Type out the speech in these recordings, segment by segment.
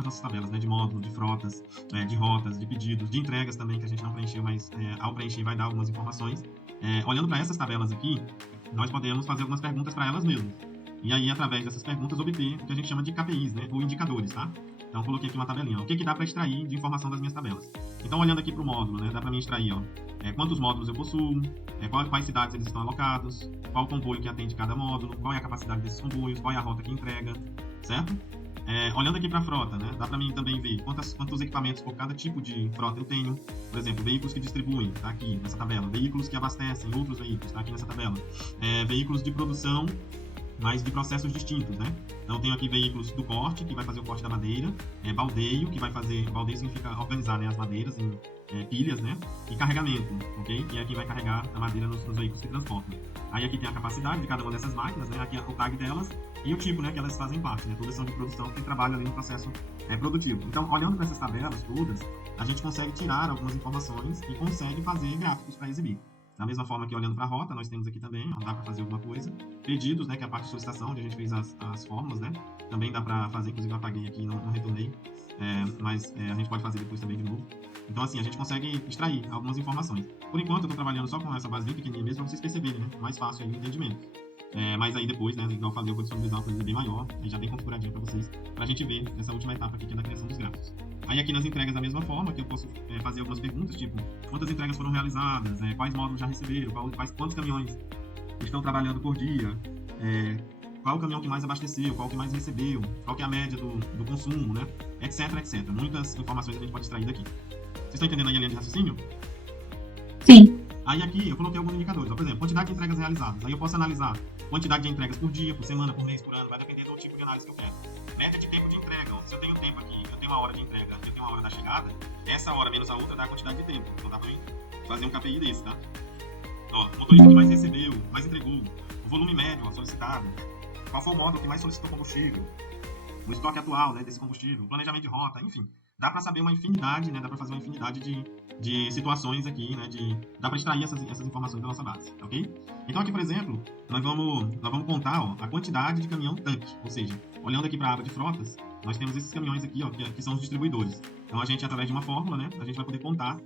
as nossas tabelas, né, de módulo, de frotas, de rotas, de pedidos, de entregas também, que a gente não preencheu, mas ao preencher vai dar algumas informações. Olhando para essas tabelas aqui, nós podemos fazer algumas perguntas para elas mesmas. E aí, através dessas perguntas, obter o que a gente chama de KPIs, né, ou indicadores, tá? Então, eu coloquei aqui uma tabelinha. O que dá para extrair de informação das minhas tabelas? Então, olhando aqui para o módulo, né, dá para mim extrair quantos módulos eu possuo, quais cidades eles estão alocados, qual comboio que atende cada módulo, qual é a capacidade desses comboios, qual é a rota que entrega, certo? Olhando aqui para a frota, né, dá para mim também ver quantos equipamentos por cada tipo de frota eu tenho. Por exemplo, veículos que distribuem, está aqui nessa tabela. Veículos que abastecem outros veículos, está aqui nessa tabela. Veículos de produção, mas de processos distintos, né? Então, eu tenho aqui veículos do corte, que vai fazer o corte da madeira, baldeio, que vai fazer... Baldeio significa organizar, né, as madeiras em pilhas, né? E carregamento, ok? Que é quem vai carregar a madeira nos veículos que transportam. Aí aqui tem a capacidade de cada uma dessas máquinas, né? Aqui é o tag delas e o tipo, né, que elas fazem parte, né? Todas são de produção que trabalham ali no processo produtivo. Então, olhando para essas tabelas todas, a gente consegue tirar algumas informações e consegue fazer gráficos para exibir. Da mesma forma que olhando para a rota, nós temos aqui também, dá para fazer alguma coisa. Pedidos, né, que é a parte de solicitação, onde a gente fez as fórmulas, né? Também dá para fazer, inclusive eu apaguei aqui e não retornei. Mas a gente pode fazer depois também de novo. Então, assim, a gente consegue extrair algumas informações. Por enquanto, eu estou trabalhando só com essa base bem pequenininha mesmo, para vocês perceberem, né? Mais fácil aí o entendimento. Mas aí depois, né, igual eu falei, eu vou disponibilizar uma coisa bem maior, aí já bem configuradinho para vocês, para a gente ver essa última etapa aqui, que é da criação dos gráficos. Aí aqui nas entregas da mesma forma, que eu posso fazer algumas perguntas, tipo, quantas entregas foram realizadas, quais módulos já receberam, quantos caminhões estão trabalhando por dia, qual o caminhão que mais abasteceu, qual que mais recebeu, qual que é a média do consumo, né, etc, etc. Muitas informações a gente pode extrair daqui. Vocês estão entendendo aí a linha de raciocínio? Sim. Aí aqui eu coloquei alguns indicadores, por exemplo, quantidade de entregas realizadas. Aí eu posso analisar quantidade de entregas por dia, por semana, por mês, por ano, vai depender do tipo de análise que eu quero. Média de tempo de entrega, se eu tenho tempo aqui, eu tenho uma hora de entrega, eu tenho uma hora da chegada, essa hora menos a outra dá a quantidade de tempo. Então dá pra mim fazer um KPI desse, tá? Ó, o motorista que mais recebeu, mais entregou, o volume médio solicitado, qual foi o módulo que mais solicitou combustível, o estoque atual, né, desse combustível, o planejamento de rota, enfim. Dá para saber uma infinidade, né? Dá para fazer uma infinidade de situações aqui, né? Dá para extrair essas informações da nossa base, ok? Então aqui, por exemplo, nós vamos contar a quantidade de caminhão tanque, ou seja, olhando aqui para a aba de frotas, nós temos esses caminhões aqui, que são os distribuidores. Então a gente, através de uma fórmula, né? A gente vai poder contar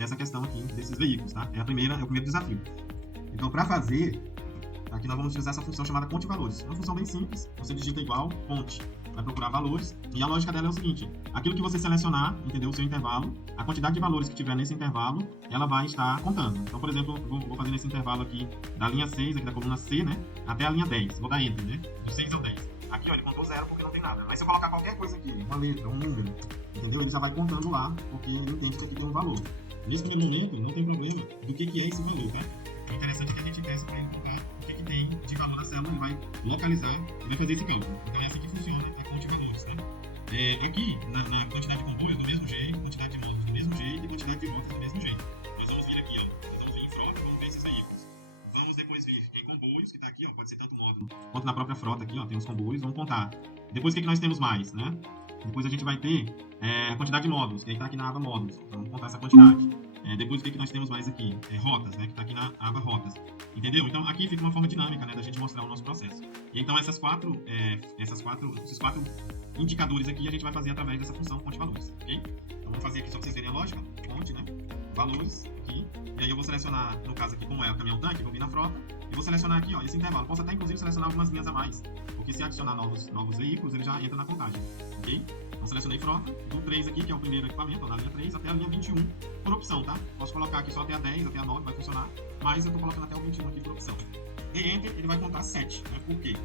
essa questão aqui desses veículos, tá? É o primeiro desafio. Então, para fazer, aqui nós vamos utilizar essa função chamada conte valores. É uma função bem simples, você digita igual, conte. Vai procurar valores, e a lógica dela é o seguinte: aquilo que você selecionar, entendeu, o seu intervalo, a quantidade de valores que tiver nesse intervalo, ela vai estar contando. Então, por exemplo, vou fazer nesse intervalo aqui, da linha 6, aqui da coluna C, né, até a linha 10, vou dar Enter, né, do 6 ao 10. Aqui, ó, ele contou 0 porque não tem nada, mas se eu colocar qualquer coisa aqui, uma letra, um número, entendeu, ele já vai contando lá, porque ele entende que aqui tem um valor. Nesse primeiro momento, não tem problema do que é esse valor, tá? O interessante é que a gente peça para ele colocar o que tem de valor na célula, ele vai localizar e vai fazer esse cálculo. Então é assim que funciona a conta de valores, né? Aqui, na quantidade de comboios do mesmo jeito, quantidade de módulos do mesmo jeito e quantidade de rotas do mesmo jeito. Nós vamos vir aqui, ó, nós vamos vir em frota, vamos ver esses veículos. Vamos depois vir em comboios, que está aqui, ó, pode ser tanto módulo quanto na própria frota aqui, ó, tem os comboios, vamos contar. Depois o que nós temos mais, né? Depois a gente vai ter a quantidade de módulos, que aí está aqui na aba módulos, então vamos contar essa quantidade. Depois o que nós temos mais aqui? Rotas, né, que está aqui na aba rotas. Entendeu? Então aqui fica uma forma dinâmica, né, da gente mostrar o nosso processo. E então esses quatro indicadores aqui a gente vai fazer através dessa função conte valores, ok? Então vamos fazer aqui só para vocês verem a lógica. Conte, né? Valores aqui. E aí eu vou selecionar, no caso aqui, como é o caminhão tanque, vou vir na frota e vou selecionar aqui, ó, esse intervalo. Posso até inclusive selecionar algumas linhas a mais, porque se adicionar novos veículos, ele já entra na contagem, ok? Então selecionei frota, do 3 aqui, que é o primeiro equipamento, na linha 3, até a linha 21, por opção, tá? Posso colocar aqui só até a 10, até a 9, vai funcionar, mas eu tô colocando até o 21 aqui por opção. E Enter, ele vai contar 7, né? Por quê?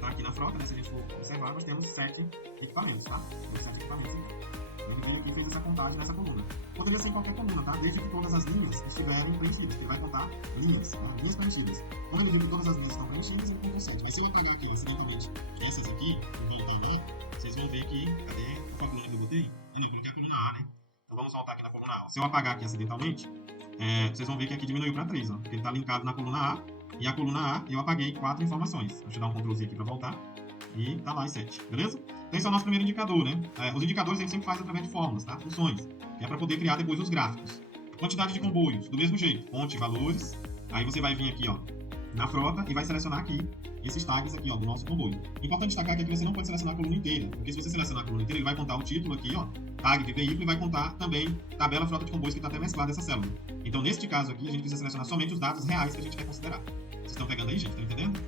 Tá aqui na frota, né? Se a gente for observar, nós temos 7 equipamentos, tá? Temos 7 equipamentos aqui. Ele veio aqui e fez essa contagem nessa coluna. Poderia ser em qualquer coluna, tá? Desde que todas as linhas estiverem preenchidas, que ele vai contar linhas, tá? Linhas preenchidas. Quando ele viu que todas as linhas estão preenchidas, ele contou 7. Mas se eu apagar aqui, acidentalmente, essas aqui, e voltar lá, vocês vão ver que, cadê a coluna que eu botei? Não, coloquei a coluna A, né? Então vamos voltar aqui na coluna A. Se eu apagar aqui acidentalmente, vocês vão ver que aqui diminuiu para 3, ó. Porque ele está linkado na coluna A, e a coluna A eu apaguei 4 informações. Deixa eu dar um Ctrl Z aqui para voltar. E tá lá as 7, beleza? Então esse é o nosso primeiro indicador, né? Os indicadores a gente sempre faz através de fórmulas, tá? Funções, que é para poder criar depois os gráficos. Quantidade de comboios, do mesmo jeito, fonte, valores. Aí você vai vir aqui, ó, na frota e vai selecionar aqui esses tags aqui, ó, do nosso comboio. Importante destacar que aqui você não pode selecionar a coluna inteira, porque se você selecionar a coluna inteira, ele vai contar o título aqui, ó, tag de veículo, e vai contar também tabela frota de comboios que está até mesclada essa célula. Então, neste caso aqui, a gente precisa selecionar somente os dados reais que a gente quer considerar. Vocês estão pegando aí, gente? Estão entendendo?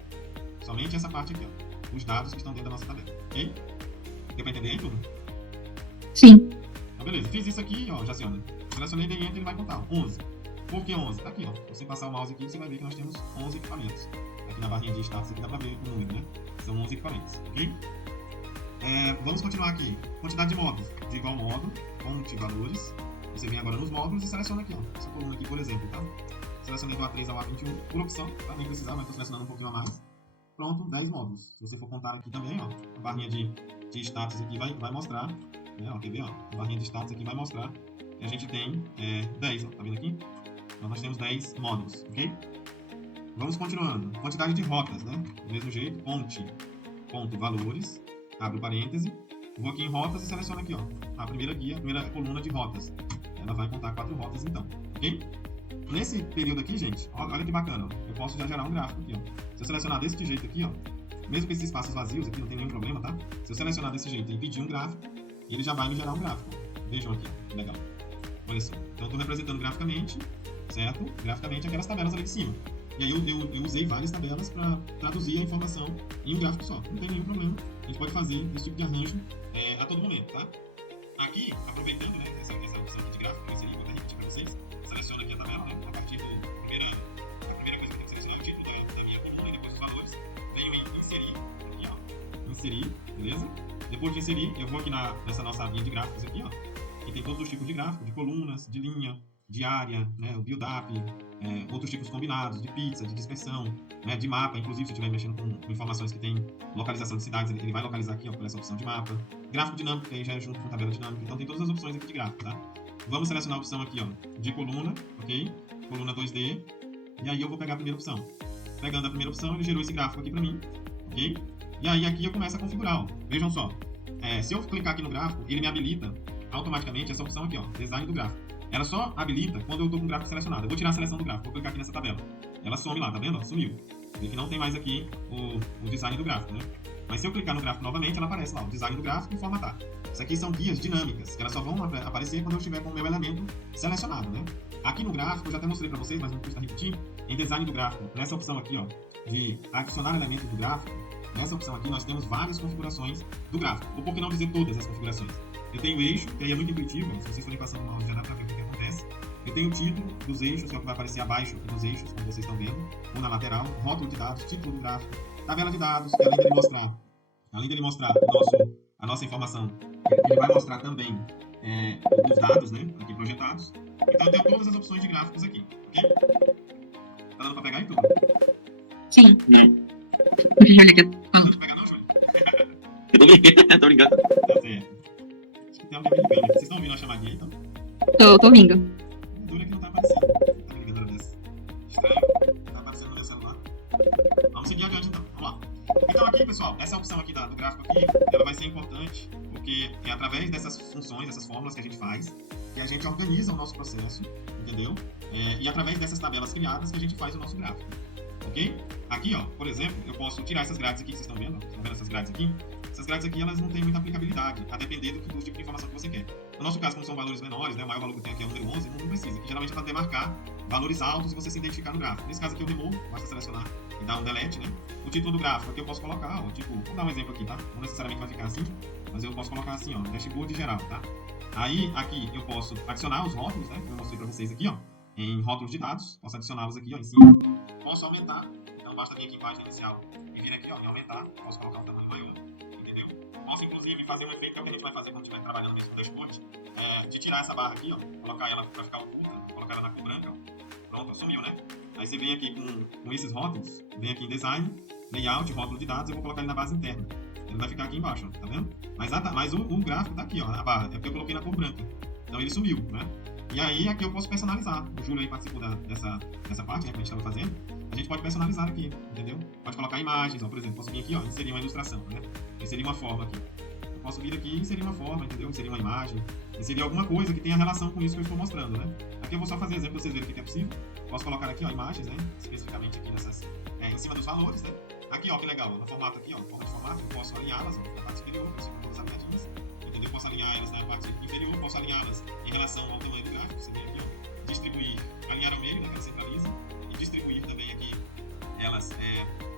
Somente essa parte aqui, ó, os dados que estão dentro da nossa tabela, ok? Deu pra entender aí, turma? Sim. Então, beleza. Fiz isso aqui, ó, Jaciana. Selecionei daí Enter, ele vai contar, ó, 11. Por que 11? Tá aqui, ó. Se você passar o mouse aqui, você vai ver que nós temos 11 equipamentos. Aqui na barrinha de status aqui dá pra ver o número, né? São 11 equipamentos, ok? Vamos continuar aqui. Quantidade de módulos. De igual modo, fonte, valores. Você vem agora nos módulos e seleciona aqui, ó. Essa coluna aqui, por exemplo, tá? Selecionei do A3 ao A21 por opção, pra nem precisar, mas tô selecionando um pouquinho a mais. Pronto, 10 módulos. Se você for contar aqui também, ó, a barrinha de status aqui vai mostrar, né? Ó, quer ver, ó? A barrinha de status aqui vai mostrar que a gente tem 10, ó. Tá vendo aqui? Então nós temos 10 módulos, ok? Vamos continuando. Quantidade de rotas, né? Do mesmo jeito, ponto valores, abre o parêntese, vou aqui em rotas e seleciono aqui, ó, a primeira coluna de rotas. Ela vai contar 4 rotas então, ok? Nesse período aqui, gente, olha que bacana, ó, eu posso já gerar um gráfico aqui, ó. Se eu selecionar desse jeito aqui, ó, mesmo com esses espaços vazios aqui, não tem nenhum problema, tá? Se eu selecionar desse jeito e pedir um gráfico, ele já vai me gerar um gráfico. Vejam aqui, ó, que legal. Olha só, então eu estou representando graficamente, certo? Graficamente aquelas tabelas ali de cima. E aí eu usei várias tabelas para traduzir a informação em um gráfico só. Não tem nenhum problema. A gente pode fazer esse tipo de arranjo a todo momento, tá? Aqui, aproveitando, né, essa opção aqui de gráfico, eu inseri, vou até repetir para vocês. Seleciono aqui a tabela, né? A partir da primeira coisa que eu tenho que selecionar é o título da minha coluna e depois os valores. Venho em inserir, aqui, ó. Inserir, beleza? Depois de inserir, eu vou aqui nessa nossa linha de gráficos aqui, ó. Que tem todos os tipos de gráfico, de colunas, de linha, de área, né, o build-up, outros tipos combinados, de pizza, de dispersão, né, de mapa, inclusive se estiver mexendo com informações que tem localização de cidades, ele vai localizar aqui, ó, por essa opção de mapa. Gráfico dinâmico, que aí já é junto com tabela dinâmica, então tem todas as opções aqui de gráfico, tá? Vamos selecionar a opção aqui, ó, de coluna, ok? Coluna 2D, e aí eu vou pegar a primeira opção. Pegando a primeira opção, ele gerou esse gráfico aqui pra mim, ok? E aí aqui eu começo a configurar, ó. Vejam só, se eu clicar aqui no gráfico, ele me habilita automaticamente essa opção aqui, ó, design do gráfico. Ela só habilita quando eu estou com o gráfico selecionado. Eu vou tirar a seleção do gráfico, vou clicar aqui nessa tabela. Ela some lá, tá vendo? Ó, sumiu. Vê que não tem mais aqui o design do gráfico, né? Mas se eu clicar no gráfico novamente, ela aparece lá, o design do gráfico e formatar. Isso aqui são guias dinâmicas, que elas só vão aparecer quando eu estiver com o meu elemento selecionado, né? Aqui no gráfico, eu já até mostrei para vocês, mas não custa repetir, em design do gráfico, nessa opção aqui, ó, de adicionar elementos do gráfico, nessa opção aqui nós temos várias configurações do gráfico. Ou por que não dizer todas as configurações? Eu tenho o eixo, que aí é muito intuitivo, se vocês forem passando o mouse já dá para ver o que acontece. Eu tenho o título dos eixos, que é o que vai aparecer abaixo dos eixos, como vocês estão vendo, ou na lateral, rótulo de dados, título do gráfico, tabela de dados, que além dele mostrar a nossa informação, ele vai mostrar também os dados, né, aqui projetados. Então eu tenho todas as opções de gráficos aqui, ok? Tá dando para pegar em tudo? Sim. Deixa eu olhar aqui. Não dá pra pegar não, Júlio? Tô brincando. Tá certo. Acho que tem alguém brincando aqui. Vocês estão ouvindo a chamadinha aí, então? Tô ouvindo. Dura que não tá aparecendo. Tá brincando dessa. Estranho. Tá aparecendo no meu celular. Vamos seguir adiante então. Vamos lá. Então aqui, pessoal, essa opção aqui do gráfico aqui, ela vai ser importante, porque é através dessas funções, dessas fórmulas que a gente faz, que a gente organiza o nosso processo, entendeu? E através dessas tabelas criadas que a gente faz o nosso gráfico. Ok? Aqui, ó, por exemplo, eu posso tirar essas grades aqui que vocês estão vendo. Estão vendo essas grades aqui? Essas grades aqui, elas não têm muita aplicabilidade, a depender do tipo de informação que você quer. No nosso caso, como são valores menores, né, o maior valor que tem aqui é o número 11, não precisa. Que geralmente é para demarcar valores altos e você se identificar no gráfico. Nesse caso aqui eu removo, basta selecionar e dar um delete, né? O título do gráfico aqui eu posso colocar, ó, tipo, vou dar um exemplo aqui, tá? Não necessariamente vai ficar assim, mas eu posso colocar assim, ó, dashboard geral, tá? Aí, aqui, eu posso adicionar os rótulos, né, que eu mostrei para vocês aqui, ó, em rótulos de dados, posso adicioná-los aqui, ó, em cima. Posso aumentar, então basta vir aqui em página inicial e vir aqui, ó, em aumentar, posso colocar um tamanho maior, entendeu? Posso, inclusive, fazer um efeito que é o que a gente vai fazer quando estiver trabalhando mesmo com o dashboard, de tirar essa barra aqui, ó, colocar ela para ficar oculta, colocar ela na cor branca, ó. Pronto, sumiu, né? Aí você vem aqui com esses rótulos, vem aqui em design, layout, rótulo de dados, eu vou colocar ele na base interna. Ele vai ficar aqui embaixo, ó, tá vendo? Mas o gráfico tá aqui, ó, na barra, é porque eu coloquei na cor branca. Então ele sumiu, né? E aí aqui eu posso personalizar. O Júlio aí participou dessa parte, né, que a gente estava fazendo. A gente pode personalizar aqui, entendeu? Pode colocar imagens, ó, por exemplo, posso vir aqui, ó, inserir uma ilustração, né? Inserir uma forma aqui. Eu posso vir aqui e inserir uma forma, entendeu? Inserir uma imagem, inserir alguma coisa que tenha relação com isso que eu estou mostrando, né? Aqui eu vou só fazer exemplo para vocês verem o que é possível. Posso colocar aqui, ó, imagens, né? Especificamente aqui em cima dos valores, né? Aqui, ó, que legal, no formato aqui, ó, forma de formato, eu posso alinhá-las, ó, na parte superior, eu sigo todas alinhadinhas, entendeu? Eu posso alinhar elas na parte inferior, posso alinhá-las em relação ao tamanho do gráfico, você vê aqui, ó, distribuir, alinhar ao meio, né, que ela centraliza, e distribuir também aqui elas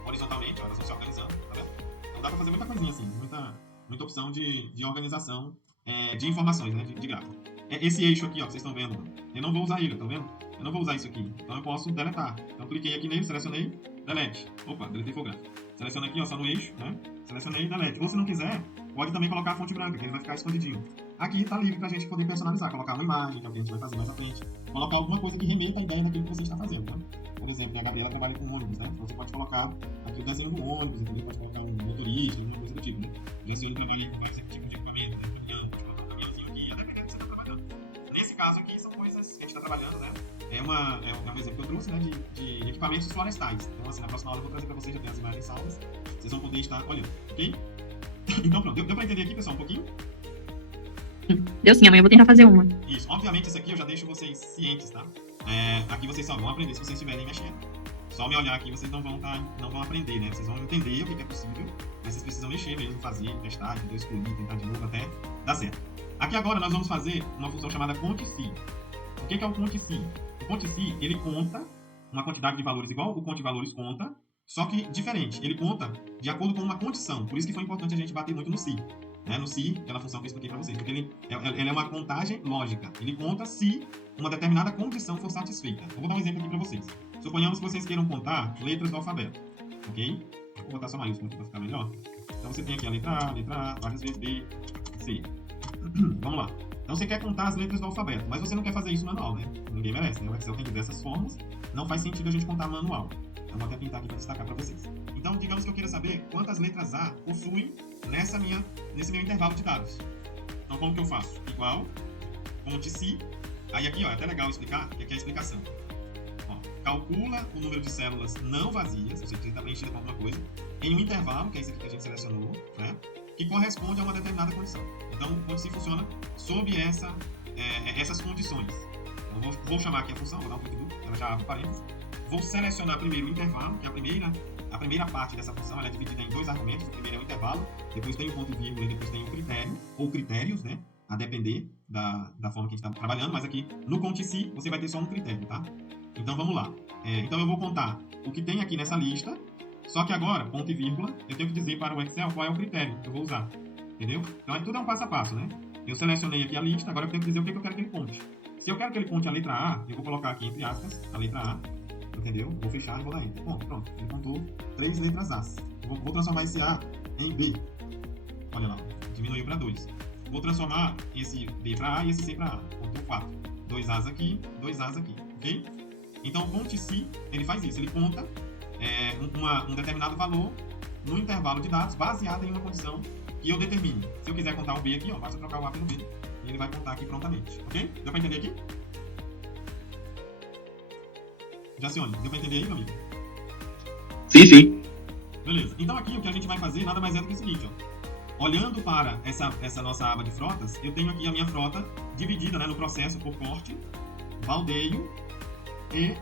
horizontalmente, ó, elas vão se organizando, tá vendo? Então dá pra fazer muita coisinha assim, muita opção de organização de informações, né, de gráfico. Esse eixo aqui, ó, que vocês estão vendo, eu não vou usar ele, tá vendo? Eu não vou usar isso aqui, então eu posso deletar. Então cliquei aqui nele, selecionei, delete. Opa, deletei infográfico. Seleciono aqui, ó, só no eixo, né? Selecionei e delete. Ou se não quiser, pode também colocar a fonte branca, que ele vai ficar escondidinho. Aqui tá livre pra gente poder personalizar, colocar uma imagem, que é o que a gente vai fazer mais à frente. Colocar alguma coisa que remeta a ideia daquilo que você está fazendo, né? Por exemplo, a Gabriela trabalha com ônibus, né? Então você pode colocar aqui o desenho do ônibus, entendeu? Pode colocar um motorista, alguma coisa do tipo, né? Já se eu trabalhei com esse tipo de equipamento, né? Pode colocar um caminhãozinho aqui, a depender do que você está trabalhando. Nesse caso aqui, são coisas que a gente está trabalhando, né? É um exemplo que eu trouxe, né, de equipamentos florestais. Então, assim, na próxima aula eu vou trazer para vocês, já tem as imagens salvas. Vocês vão poder estar olhando, ok? Então, pronto. Deu para entender aqui, pessoal, um pouquinho? Deu sim, amanhã eu vou tentar fazer uma. Isso. Obviamente, isso aqui eu já deixo vocês cientes, tá? Aqui vocês só vão aprender se vocês estiverem mexendo. Só me olhar aqui, vocês não vão aprender, né? Vocês vão entender o que é possível, mas vocês precisam mexer mesmo, fazer, testar, entendeu? Excluir, tentar de novo até dar certo. Aqui agora nós vamos fazer uma função chamada conte-se. O que é o conte-se? O conte-se, ele conta uma quantidade de valores igual o conte valores conta, só que diferente. Ele conta de acordo com uma condição. Por isso que foi importante a gente bater muito no se. Né? No se, aquela função que eu expliquei para vocês. Porque ele é uma contagem lógica. Ele conta se uma determinada condição for satisfeita. Eu vou dar um exemplo aqui para vocês. Suponhamos que vocês queiram contar letras do alfabeto. Ok? Vou botar só maiúsculo aqui para ficar melhor. Então você tem aqui a letra A, várias vezes B, C. Vamos lá. Então você quer contar as letras do alfabeto, mas você não quer fazer isso manual, né? Ninguém merece, né? O Excel tem diversas formas, não faz sentido a gente contar manual. Então vou até pintar aqui para destacar para vocês. Então, digamos que eu queira saber quantas letras A possuem nesse meu intervalo de dados. Então, como que eu faço? Igual, conte-se. Aí aqui, ó, é até legal explicar, que aqui é a explicação. Ó, calcula o número de células não vazias, ou seja, que está preenchida com alguma coisa, em um intervalo, que é esse aqui que a gente selecionou, né? Que corresponde a uma determinada condição. Então, o conte-se funciona sob essas condições. Então, vou chamar aqui a função, vou dar um clique duplo, ela já abre parênteses. Vou selecionar primeiro o intervalo, que é a primeira parte dessa função, ela é dividida em dois argumentos. O primeiro é o intervalo, depois tem o ponto e vírgula e depois tem o critério, ou critérios, né? A depender da forma que a gente está trabalhando, mas aqui no conte-se você vai ter só um critério, tá? Então, vamos lá. Então, eu vou contar o que tem aqui nessa lista. Só que agora, ponto e vírgula, eu tenho que dizer para o Excel qual é o critério que eu vou usar. Entendeu? Então, tudo é um passo a passo, né? Eu selecionei aqui a lista, agora eu tenho que dizer o que eu quero que ele conte. Se eu quero que ele conte a letra A, eu vou colocar aqui entre aspas a letra A. Entendeu? Vou fechar e vou dar Enter. Bom, pronto. Ele contou 3 letras A. Vou transformar esse A em B. Olha lá, diminuiu para 2. Vou transformar esse B para A e esse C para A. Contou 4. 2 As aqui, 2 As aqui. Ok? Então, o conte-se, ele faz isso. Ele conta um determinado valor no intervalo de dados baseado em uma condição que eu determine. Se eu quiser contar o B aqui, ó, basta trocar o A pelo B e ele vai contar aqui prontamente, ok? Deu para entender aqui? Jacione, deu para entender aí, meu amigo? Sim, sim. Beleza. Então aqui o que a gente vai fazer nada mais é do que o seguinte, ó. Olhando para essa nossa aba de frotas, eu tenho aqui a minha frota dividida, né, no processo por corte, baldeio e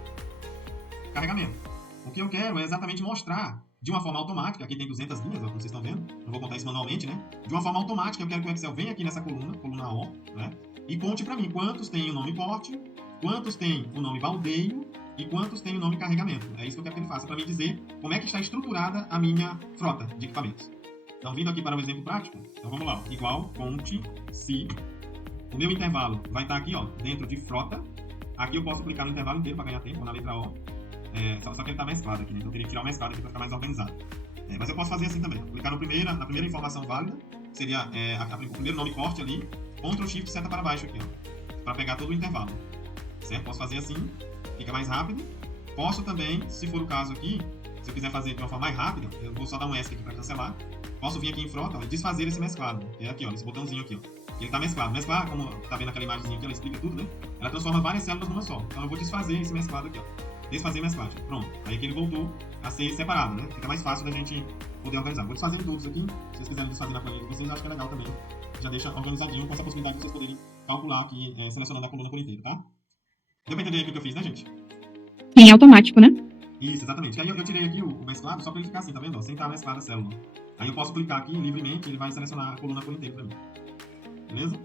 carregamento. O que eu quero é exatamente mostrar de uma forma automática, aqui tem 200 linhas, ó, como vocês estão vendo, não vou contar isso manualmente, né? De uma forma automática, eu quero que o Excel venha aqui nessa coluna O, né? E conte para mim quantos tem o nome porte, quantos tem o nome baldeio e quantos tem o nome carregamento. É isso que eu quero que ele faça para me dizer como é que está estruturada a minha frota de equipamentos. Então, vindo aqui para um exemplo prático, então vamos lá, igual, conte-se, o meu intervalo vai estar aqui, ó, dentro de frota. Aqui eu posso clicar no intervalo inteiro para ganhar tempo, na letra O. Só que ele está mesclado aqui, né? Então eu teria que tirar o mesclado aqui para ficar mais organizado. Mas eu posso fazer assim também. Clicar na primeira informação válida, seria o primeiro nome corte ali, Ctrl Shift seta para baixo aqui, ó, para pegar todo o intervalo. Certo? Posso fazer assim, fica mais rápido. Posso também, se for o caso aqui, se eu quiser fazer de uma forma mais rápida, eu vou só dar um ESC aqui para cancelar. Posso vir aqui em frota, ó, e desfazer esse mesclado. Que é aqui, ó, esse botãozinho aqui, ó. Ele está mesclado. Mesclar, como tá vendo aquela imagenzinha que ela explica tudo, né? Ela transforma várias células numa só. Então eu vou desfazer esse mesclado aqui, ó. Desfazer mesclagem. Pronto. Aí que ele voltou a ser separado, né? Fica mais fácil da gente poder organizar. Vou desfazer todos aqui. Se vocês quiserem desfazer na planilha de vocês, eu acho que é legal também. Já deixa organizadinho com essa possibilidade de vocês poderem calcular aqui, selecionando a coluna por inteiro, tá? Deu pra entender aqui o que eu fiz, né, gente? Sim, é automático, né? Isso, exatamente. Aí eu tirei aqui o mesclado só para ele ficar assim, tá vendo? Ó, sem estar mesclada a célula. Aí eu posso clicar aqui livremente, ele vai selecionar a coluna por inteiro para mim. Beleza?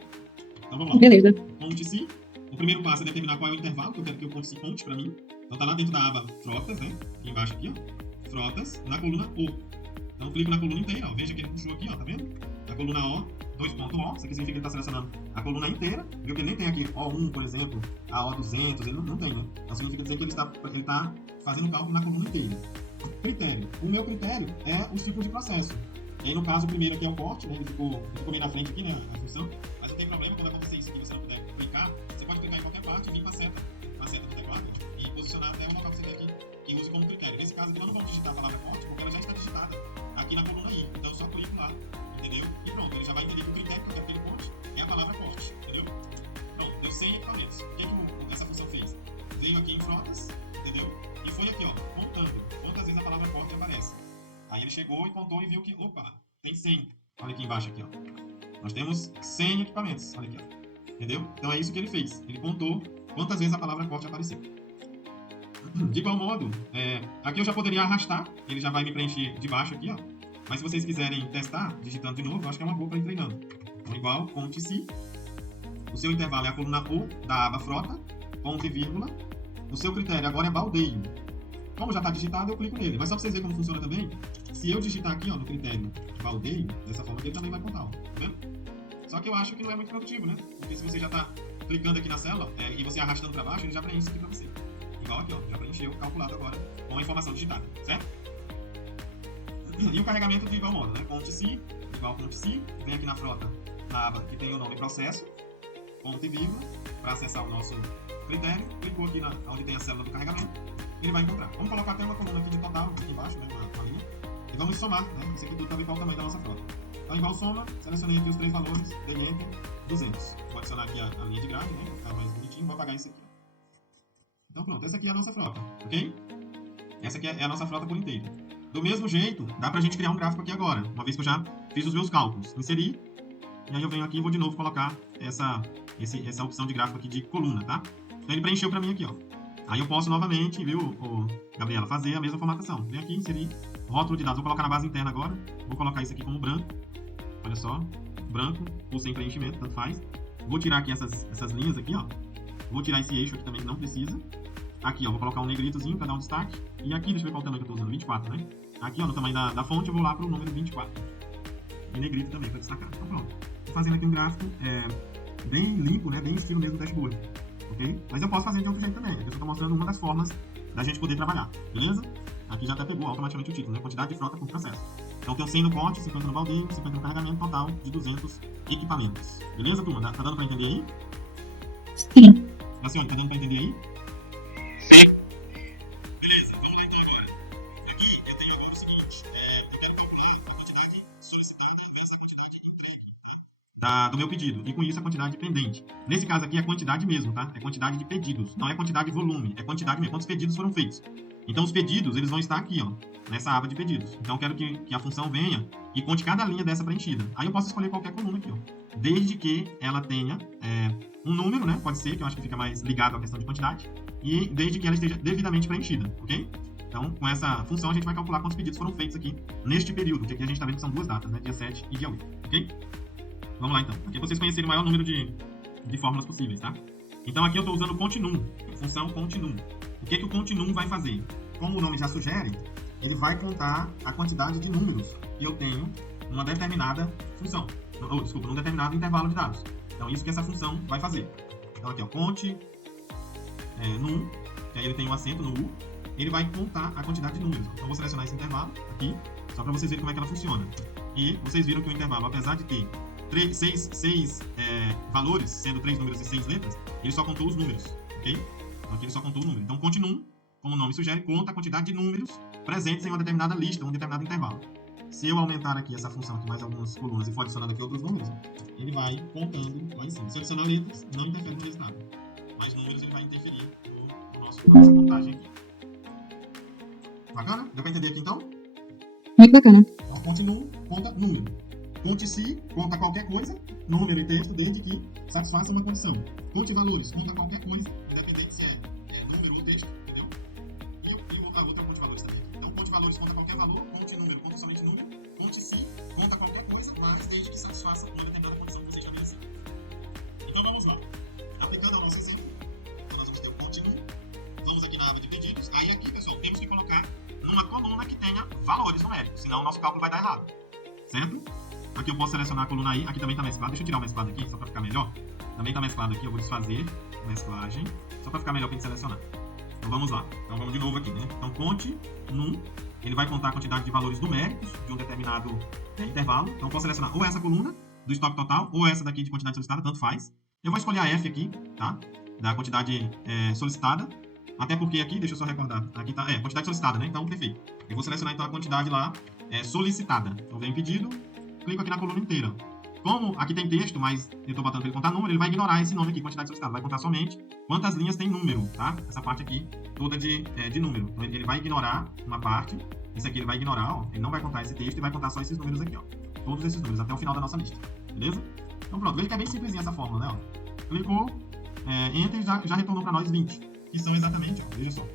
Então vamos lá. Beleza. Conte-se. O primeiro passo é determinar qual é o intervalo que eu quero que o conte-se conte para mim. Então tá lá dentro da aba Frotas, né? Aqui embaixo aqui, ó. Frotas, na coluna O. Então eu clico na coluna inteira, ó. Veja que ele puxou aqui, ó, tá vendo? A coluna O, 2.O. Isso aqui significa que ele está selecionando a coluna inteira. Viu que ele nem tem aqui O1, por exemplo, a O200, ele não tem, né? Então significa dizer que ele está fazendo cálculo na coluna inteira. Critério. O meu critério é os tipos de processo. E aí, no caso, o primeiro aqui é o corte, né? Ele ficou meio na frente aqui, né? A função. Mas não tem problema quando acontecer isso aqui, você não puder clicar, você pode clicar em qualquer parte e vir com a seta do teclado e posicionar até o local que você quer aqui, que use como critério. Nesse caso aqui, nós não vamos digitar a palavra corte, porque ela já está digitada aqui na coluna I. Então, eu só clico lá, entendeu? E pronto, ele já vai entender que o critério que eu quero que ele conte é a palavra corte, entendeu? Pronto, deu 100 equipamentos. O que essa função fez? Veio aqui em frotas, entendeu? E foi aqui, ó, contando quantas vezes a palavra corte aparece. Aí ele chegou e contou e viu que, opa, tem 100. Olha aqui embaixo, aqui, ó. Nós temos 100 equipamentos. Olha aqui, ó. Entendeu? Então é isso que ele fez. Ele contou quantas vezes a palavra corte apareceu. De igual modo, aqui eu já poderia arrastar. Ele já vai me preencher de baixo aqui, ó. Mas se vocês quiserem testar, digitando de novo, eu acho que é uma boa para ir treinando. Então, igual, conte-se. O seu intervalo é a coluna O da aba frota, ponto e vírgula. O seu critério agora é baldeio. Como já está digitado, eu clico nele. Mas só para vocês verem como funciona também, se eu digitar aqui, ó, no critério baldeio, dessa forma aqui, ele também vai contar, ó. Tá vendo? Só que eu acho que não é muito produtivo, né? Porque se você já está clicando aqui na célula e você arrastando para baixo, ele já preenche isso aqui para você. Igual aqui, ó. Já preencheu, calculado agora, com a informação digitada, certo? E o carregamento de igual modo, né? Conte-se, igual conte-se. Vem aqui na frota, na aba que tem o nome processo, ponto e vírgula, para acessar o nosso critério. Clicou aqui onde tem a célula do carregamento. Ele vai encontrar. Vamos colocar até uma coluna aqui de total, aqui embaixo, né, na linha. E vamos somar, né? Isso aqui tudo também qual o tamanho da nossa frota. Então, igual soma, selecionei aqui os 3 valores, dei Enter, 200. Vou adicionar aqui a linha de grade, né? Para ficar mais bonitinho, vou apagar isso aqui. Então pronto, essa aqui é a nossa frota, ok? Essa aqui é a nossa frota por inteiro. Do mesmo jeito, dá pra gente criar um gráfico aqui agora, uma vez que eu já fiz os meus cálculos. Inserir, e aí eu venho aqui e vou de novo colocar essa opção de gráfico aqui de coluna, tá? Então ele preencheu pra mim aqui, ó. Aí eu posso novamente, viu, Gabriela, fazer a mesma formatação. Vem aqui, inserir, rótulo de dados. Vou colocar na base interna agora. Vou colocar isso aqui como branco. Olha só, branco, ou sem preenchimento, tanto faz. Vou tirar aqui essas linhas aqui, ó. Vou tirar esse eixo aqui também que não precisa. Aqui, ó, vou colocar um negritozinho para dar um destaque. E aqui, deixa eu ver qual o tamanho que eu tô usando, 24, né? Aqui, ó, no tamanho da fonte, eu vou lá pro número 24. E negrito também, para destacar. Então pronto. Tô fazendo aqui um gráfico bem limpo, né? Bem estilo mesmo dashboard. Ok? Mas eu posso fazer de outro jeito também. Aqui eu só tô mostrando uma das formas da gente poder trabalhar. Beleza? Aqui já até pegou automaticamente o título, né? Quantidade de frota por processo. Então tem 100 no corte, 50 no baldeio, 50 no carregamento, total de 200 equipamentos. Beleza, turma? Tá dando para entender aí? Sim. Marciano, tá dando para entender aí? Sim. Beleza, vamos lá então agora. Aqui eu tenho agora o seguinte, eu quero calcular a quantidade solicitada vezes a quantidade entregue, tá? Do meu pedido, e com isso a quantidade pendente. Nesse caso aqui é quantidade mesmo, tá? É quantidade de pedidos, não é quantidade de volume, é quantidade mesmo, quantos pedidos foram feitos. Então os pedidos, eles vão estar aqui, ó, nessa aba de pedidos. Então eu quero que a função venha e conte cada linha dessa preenchida. Aí eu posso escolher qualquer coluna aqui, ó, desde que ela tenha um número, né? Pode ser, que eu acho que fica mais ligado à questão de quantidade, e desde que ela esteja devidamente preenchida, ok? Então, com essa função, a gente vai calcular quantos pedidos foram feitos aqui neste período, que aqui a gente está vendo que são 2 datas, né? Dia 7 e dia 8, ok? Vamos lá, então. Aqui vocês conhecerem o maior número de fórmulas possíveis, tá? Então, aqui eu estou usando o continuum, função continuum. O que o continuum vai fazer? Como o nome já sugere, ele vai contar a quantidade de números que eu tenho numa determinada função. Num determinado intervalo de dados. Então, isso que essa função vai fazer. Então, aqui, ó, conte num, que aí ele tem um acento no U, ele vai contar a quantidade de números. Então, eu vou selecionar esse intervalo aqui, só para vocês verem como é que ela funciona. E vocês viram que o intervalo, apesar de ter 6 valores, sendo 3 números e 6 letras, ele só contou os números, ok? Então, aqui ele só contou o número. Então, continuum, como o nome sugere, conta a quantidade de números presentes em uma determinada lista, um determinado intervalo. Se eu aumentar aqui essa função aqui mais algumas colunas e for adicionando aqui outros números, ele vai contando lá em cima. Se eu adicionar letras, não interfere no resultado. Mas números ele vai interferir na nossa contagem aqui. Bacana? Deu para entender aqui então? Muito bacana. Então, continuum, conta número. Conte-se, conta qualquer coisa, número e texto, desde que satisfaça uma condição. Conte valores, conta qualquer coisa, independente se é número ou texto, entendeu? E a outra valores conta qualquer valor, conte número, conta somente número, conte se, conta qualquer coisa, mas desde que satisfaça uma determinada condição que você estabeleceu. Então vamos lá. Aplicando ao nosso exemplo, então nós vamos ter o contínuo. Vamos aqui na aba de pedidos. Aí aqui, pessoal, temos que colocar numa coluna que tenha valores numéricos, senão o nosso cálculo vai dar errado. Certo? Aqui eu posso selecionar a coluna I, aqui também está mesclado. Deixa eu tirar o mesclado aqui, só para ficar melhor. Também está mesclado aqui, eu vou desfazer mesclagem, só para ficar melhor para a gente selecionar. Então vamos lá. Então vamos de novo aqui, né? Então conte num, ele vai contar a quantidade de valores numéricos de um determinado intervalo. Então eu posso selecionar ou essa coluna do estoque total, ou essa daqui de quantidade solicitada, tanto faz. Eu vou escolher a F aqui, tá? Da quantidade solicitada. Até porque aqui, deixa eu só recordar, aqui tá, quantidade solicitada, né? Então, perfeito. Eu vou selecionar então a quantidade lá solicitada. Então, vem pedido, clico aqui na coluna inteira. Como aqui tem texto, mas eu estou botando para ele contar número, ele vai ignorar esse nome aqui, quantidade solicitada. Vai contar somente quantas linhas tem número, tá? Essa parte aqui toda de número. Então, ele vai ignorar uma parte. Isso aqui ele vai ignorar, ó. Ele não vai contar esse texto e vai contar só esses números aqui, ó. Todos esses números, até o final da nossa lista. Beleza? Então, pronto. Veja que é bem simplesinha essa fórmula, né? Ó. Clicou, Enter, já retornou para nós 20. Que são exatamente, ó, veja só,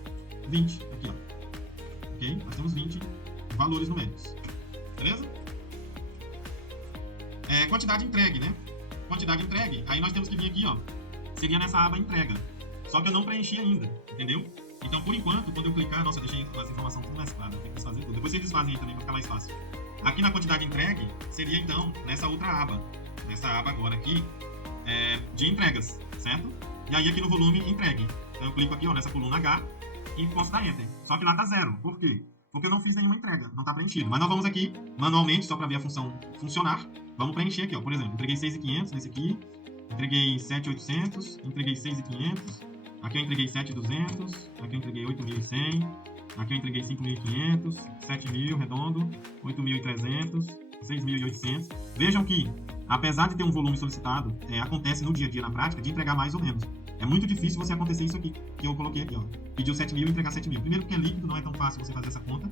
20 aqui, ó. Ok? Nós temos 20 valores numéricos. Beleza? Quantidade entregue, né? Quantidade entregue, aí nós temos que vir aqui, ó. Seria nessa aba entrega. Só que eu não preenchi ainda, entendeu? Então, por enquanto, quando eu clicar, nossa, deixei as informações tudo mais claras, tem que desfazer tudo. Depois vocês desfazem aí também, pra ficar mais fácil. Aqui na quantidade entregue, seria então nessa outra aba. Nessa aba agora aqui, de entregas, certo? E aí aqui no volume entregue. Então eu clico aqui, ó, nessa coluna H e posso dar Enter. Só que lá tá 0. Por quê? Porque eu não fiz nenhuma entrega, não tá preenchido. Mas nós vamos aqui, manualmente, só para ver a função funcionar. Vamos preencher aqui, ó. Por exemplo, entreguei 6.500 nesse aqui. Entreguei 7.800. Entreguei 6.500. Aqui eu entreguei 7.200. Aqui eu entreguei 8.100. Aqui eu entreguei 5.500. 7.000, redondo. 8.300. 6.800. Vejam que, apesar de ter um volume solicitado, acontece no dia a dia, na prática, de entregar mais ou menos. É muito difícil você acontecer isso aqui, que eu coloquei aqui, ó. Pediu 7.000 e entregar 7.000. Primeiro porque é líquido, não é tão fácil você fazer essa conta.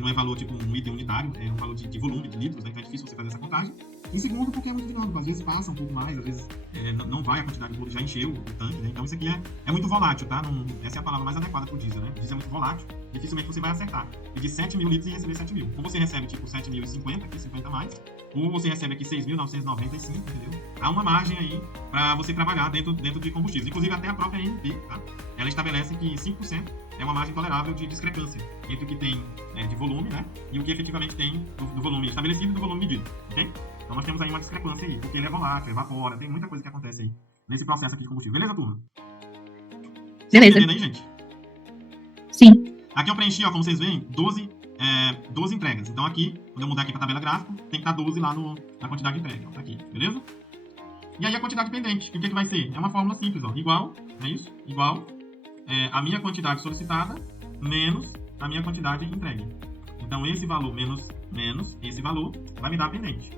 Não é valor tipo um item unitário, é um valor de volume, de litros, né? Então é difícil você fazer essa contagem. E segundo, porque é muito dinâmico. Às vezes passa um pouco mais, às vezes não vai a quantidade de bolo, já encheu o tanque, né? Então isso aqui é muito volátil, tá? Essa é a palavra mais adequada pro diesel, né? O diesel é muito volátil, dificilmente você vai acertar. Pedir 7.000 litros e receber 7.000. Ou você recebe tipo 7.050, aqui 50 a mais, ou você recebe aqui 6.995, entendeu? Há uma margem aí para você trabalhar dentro de combustíveis. Inclusive até a própria ANP, tá? Ela estabelece que 5% é uma margem tolerável de discrepância entre o que tem de volume, né? E o que efetivamente tem do volume estabelecido e do volume medido, ok? Então nós temos aí uma discrepância aí, porque ele é volátil, evapora, tem muita coisa que acontece aí nesse processo aqui de combustível. Beleza, turma? Beleza. Tá entendendo aí, gente? Sim. Aqui eu preenchi, ó, como vocês veem, 12 entregas. Então aqui, quando eu mudar aqui para tabela gráfica, tem que estar 12 lá na quantidade de entrega. Ó, tá aqui, beleza? E aí a quantidade pendente, o que vai ser? É uma fórmula simples, ó, igual, não é isso? Igual a minha quantidade solicitada menos a minha quantidade entregue. Então esse valor menos esse valor vai me dar a pendente.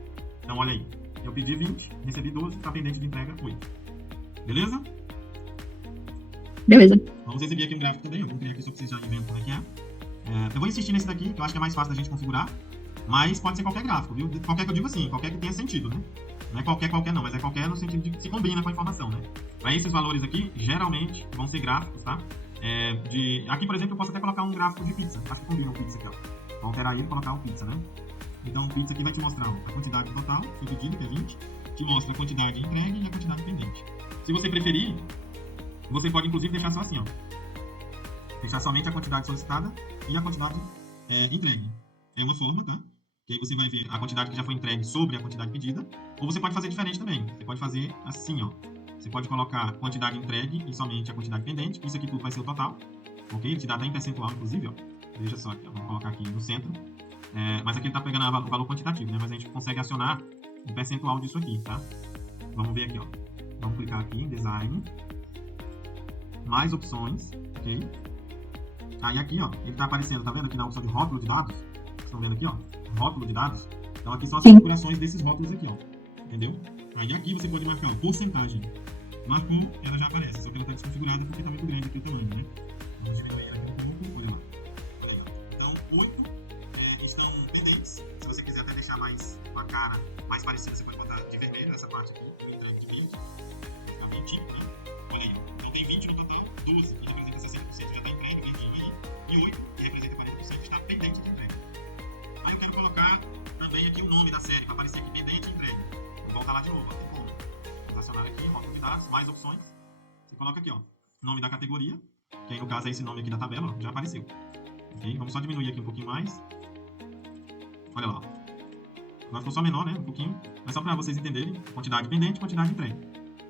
Então olha aí, eu pedi 20, recebi 12, está pendente de entrega 8. Beleza? Beleza. Vamos exibir aqui um gráfico também, eu vou criar aqui só para vocês já verem como é que é. Eu vou insistir nesse daqui, que eu acho que é mais fácil da gente configurar, mas pode ser qualquer gráfico, viu? Qualquer que eu digo assim, qualquer que tenha sentido, né? Não é qualquer não, mas é qualquer no sentido de que se combina com a informação, né? Para esses valores aqui, geralmente vão ser gráficos, tá? Aqui, por exemplo, eu posso até colocar um gráfico de pizza. Acho que combina o pizza aqui, ó. Vou alterar ele e colocar o pizza, né? Então, o pizza aqui vai te mostrar a quantidade total, que foi pedido, que é 20. Te mostra a quantidade entregue e a quantidade pendente. Se você preferir, você pode, inclusive, deixar só assim, ó. Deixar somente a quantidade solicitada e a quantidade entregue. É uma forma, tá? Que aí você vai ver a quantidade que já foi entregue sobre a quantidade pedida. Ou você pode fazer diferente também. Você pode fazer assim, ó. Você pode colocar quantidade entregue e somente a quantidade pendente. Isso aqui tudo vai ser o total. Ok? Ele te dá até em percentual, inclusive, ó. Veja só aqui, ó. Vamos colocar aqui no centro. Mas aqui ele tá pegando o valor quantitativo, né? Mas a gente consegue acionar o percentual disso aqui, tá? Vamos ver aqui, ó. Vamos clicar aqui em Design. Mais opções, ok? Aí aqui, ó, ele tá aparecendo, tá vendo aqui na opção de rótulo de dados? Vocês estão vendo aqui, ó, rótulo de dados. Então aqui são as configurações desses rótulos aqui, ó, entendeu? Aí aqui você pode marcar, ó, porcentagem. Marcou, ela já aparece, só que ela tá desconfigurada porque tá muito grande aqui o tamanho, né? Vamos diminuir ela aqui um pouco, olha lá. Olha lá. Então, 8 estão pendentes. Se você quiser até deixar mais uma cara mais parecida, você pode botar de vermelho essa parte aqui, entregue de verde. Vai ficar 20, né? Olha aí, ó. Então tem 20 no total, 12, que representa 60% já está entregue, verdinho aí, e 8, que representa 40%, está pendente de entrega. Aí eu quero colocar também aqui o nome da série, para aparecer aqui pendente de entrega. Vou voltar lá de novo, ó. Tem como. Vou acionar aqui, rótulo de dados, mais opções. Você coloca aqui, ó, nome da categoria, que aí no caso é esse nome aqui da tabela, ó, já apareceu. Ok? Vamos só diminuir aqui um pouquinho mais. Olha lá, ó. Agora ficou só menor, né? Um pouquinho. Mas só para vocês entenderem. Quantidade pendente, quantidade entregue.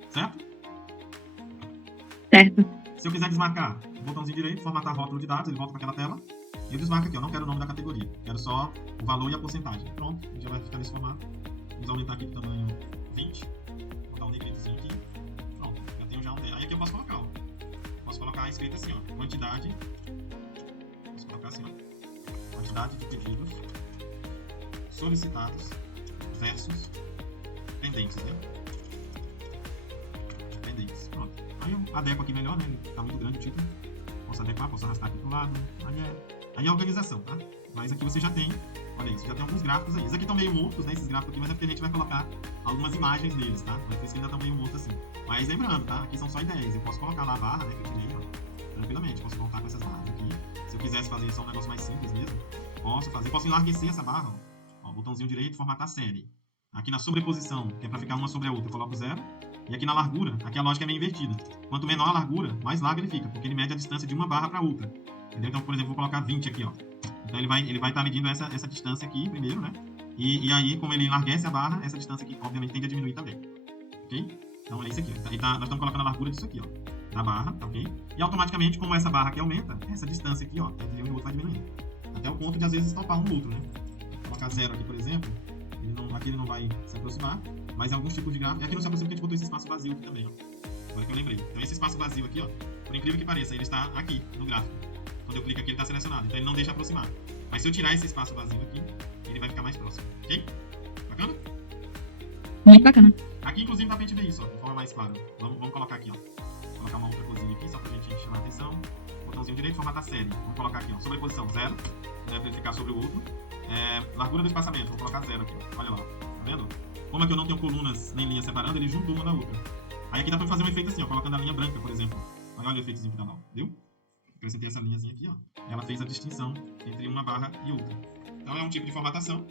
Certo? Certo. Se eu quiser desmarcar, botãozinho direito, formatar rótulo de dados, ele volta para aquela tela. E eu desmarco aqui, ó. Não quero o nome da categoria. Quero só o valor e a porcentagem. Pronto. Já vai ficar nesse formato. Vamos aumentar aqui para o tamanho 20. Vou botar um negritozinho aqui. Pronto. Já tenho já um. Aí aqui eu posso colocar, ó. Posso colocar escrito assim, ó. Quantidade. Posso colocar assim, ó. Quantidade de pedidos solicitados versus pendentes, né? Pendentes. Pronto. Aí eu adequo aqui melhor, né? Ele tá muito grande o título. Posso adequar, posso arrastar aqui pro lado. Aí é organização, tá? Mas aqui você já tem, olha isso, já tem alguns gráficos aí. Esses aqui estão meio mortos, né? Esses gráficos aqui, mas é porque a gente vai colocar algumas imagens neles, tá? Mas por isso que ainda estão meio mortos assim. Mas lembrando, tá? Aqui são só ideias. Eu posso colocar lá a barra, né? Que eu tirei, ó. Tranquilamente. Posso voltar com essas barras aqui. Se eu quisesse fazer só um negócio mais simples mesmo, posso fazer. Posso enlarguecer essa barra, ó. Botãozinho direito, formatar série. Aqui na sobreposição, que é para ficar uma sobre a outra, eu coloco 0. E aqui na largura, aqui a lógica é meio invertida. Quanto menor a largura, mais largo ele fica, porque ele mede a distância de uma barra para outra. Entendeu? Então, por exemplo, vou colocar 20 aqui, ó. Então ele vai estar medindo essa distância aqui primeiro, né? E aí, como ele enlarguece a barra, essa distância aqui, obviamente, tende a diminuir também. Ok? Então é isso aqui, ó. Nós estamos colocando a largura disso aqui, ó. Da barra, ok? E automaticamente, como essa barra aqui aumenta, essa distância aqui, ó, entre um e o outro vai diminuindo. Até o ponto de, às vezes, topar um no outro, né? Vou colocar 0 aqui, por exemplo. Aqui ele não vai se aproximar, mas em alguns tipos de gráfico. E aqui não se aproxima porque a gente botou esse espaço vazio aqui também, ó. Agora que eu lembrei. Então esse espaço vazio aqui, ó, por incrível que pareça, ele está aqui no gráfico. Quando eu clico aqui, ele está selecionado. Então ele não deixa aproximar. Mas se eu tirar esse espaço vazio aqui, ele vai ficar mais próximo. Ok? Bacana? Muito bacana. Aqui, inclusive, dá pra gente ver isso, ó, de forma mais clara. Vamos colocar aqui, ó. Vou colocar uma outra coisinha aqui, só pra gente chamar a atenção. Botãozinho direito, formatar série. Vamos colocar aqui, ó. Sobreposição 0, né, pra ele ficar sobre o outro. Largura do espaçamento, vou colocar 0 aqui, ó. Olha lá, tá vendo? Como aqui eu não tenho colunas nem linhas separando, ele junta uma na outra. Aí aqui dá pra fazer um efeito assim, ó, colocando a linha branca, por exemplo. Olha o efeitozinho que dá lá, viu? Acrescentei essa linhazinha aqui, ó. Ela fez a distinção entre uma barra e outra. Então é um tipo de formatação.